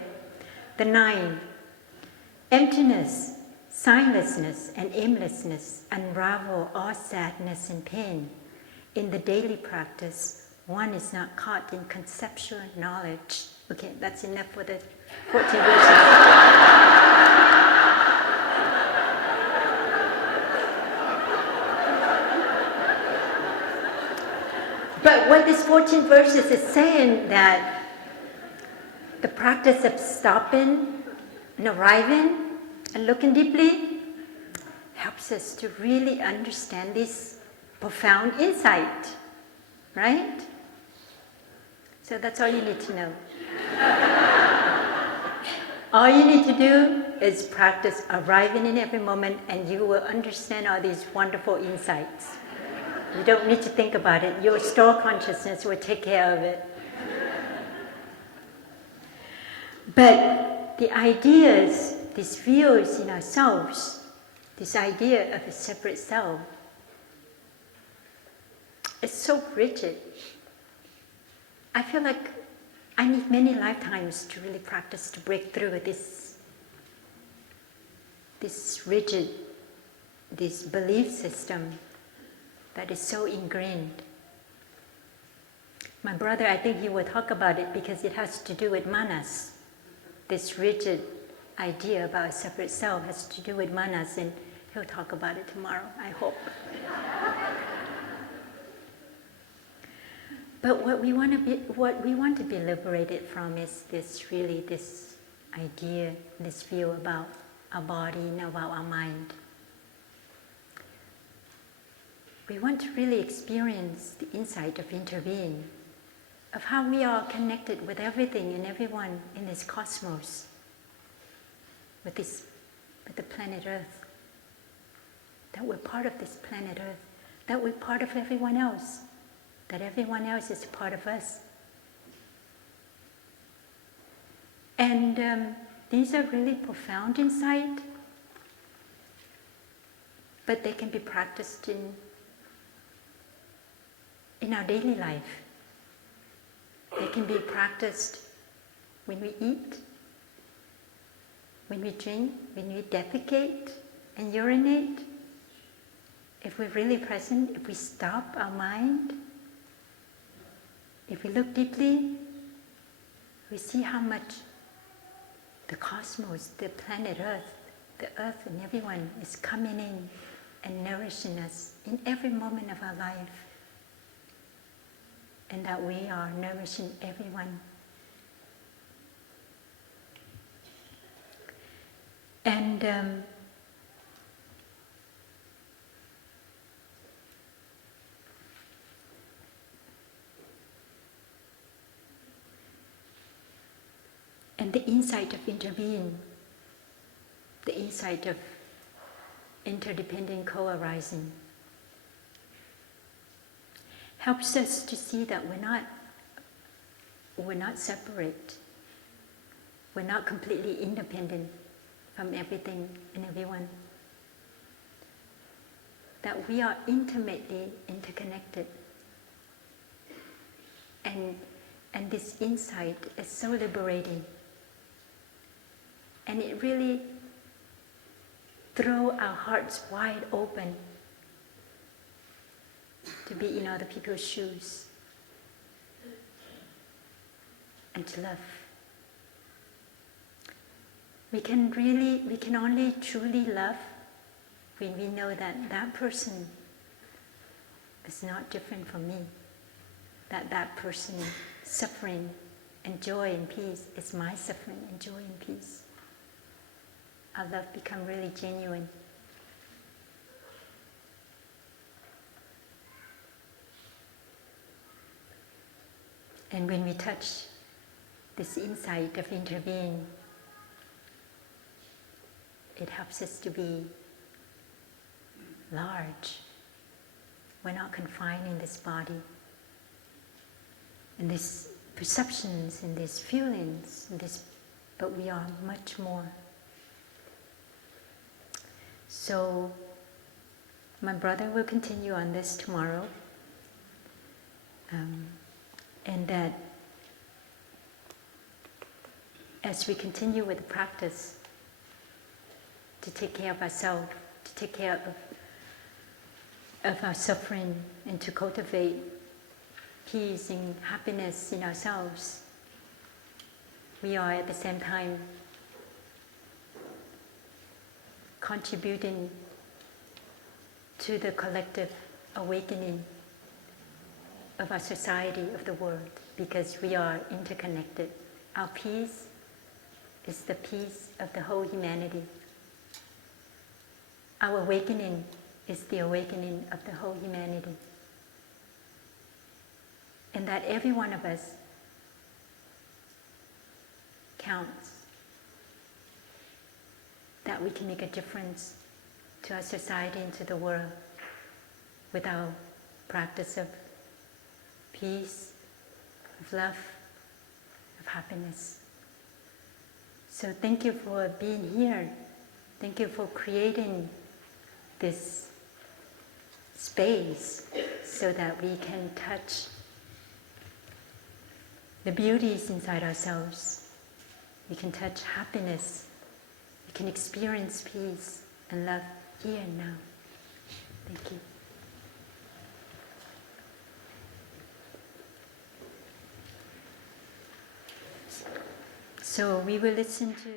The 9. Emptiness, signlessness, and aimlessness unravel all sadness and pain. In the daily practice, one is not caught in conceptual knowledge. Okay, that's enough for the 14 verses. But what this 14 verses is saying, that the practice of stopping and arriving and looking deeply helps us to really understand this profound insight, right? So that's all you need to know. All you need to do is practice arriving in every moment, and you will understand all these wonderful insights. You don't need to think about it. Your store consciousness will take care of it. But the ideas, these views in ourselves, this idea of a separate self, is so rigid. I feel like I need many lifetimes to really practice to break through this rigid, this belief system that is so ingrained. My brother, I think he will talk about it because it has to do with manas. This rigid idea about a separate self has to do with manas, and he'll talk about it tomorrow, I hope. But what we want to be liberated from is this idea, this view about our body and about our mind. We want to really experience the insight of interbeing, of how we are connected with everything and everyone in this cosmos, with the planet Earth, that we're part of this planet Earth, that we're part of everyone else, that everyone else is part of us. And these are really profound insight, but they can be practiced in our daily life. They can be practiced when we eat, when we drink, when we defecate and urinate. If we're really present, if we stop our mind, if we look deeply, we see how much the cosmos, the planet Earth, the Earth and everyone is coming in and nourishing us in every moment of our life. And that we are nourishing everyone. And the insight of interbeing, the insight of interdependent co-arising, helps us to see that we're not separate. We're not completely independent from everything and everyone. That we are intimately interconnected. And this insight is so liberating. And it really throw our hearts wide open to be in other people's shoes and to love. We can only truly love when we know that that person is not different from me, that that person suffering and joy and peace is my suffering and joy and peace. Our love becomes really genuine. And when we touch this insight of interbeing, it helps us to be large. We're not confined in this body, in these perceptions, in these feelings, but we are much more. So, my brother will continue on this tomorrow, and that as we continue with the practice to take care of ourselves, to take care of our suffering, and to cultivate peace and happiness in ourselves, we are at the same time contributing to the collective awakening of our society, of the world, because we are interconnected. Our peace is the peace of the whole humanity. Our awakening is the awakening of the whole humanity. And that every one of us counts. That we can make a difference to our society and to the world with our practice of peace, of love, of happiness. So thank you for being here. Thank you for creating this space so that we can touch the beauties inside ourselves. We can touch happiness. We can experience peace and love here and now. Thank you. So we will listen to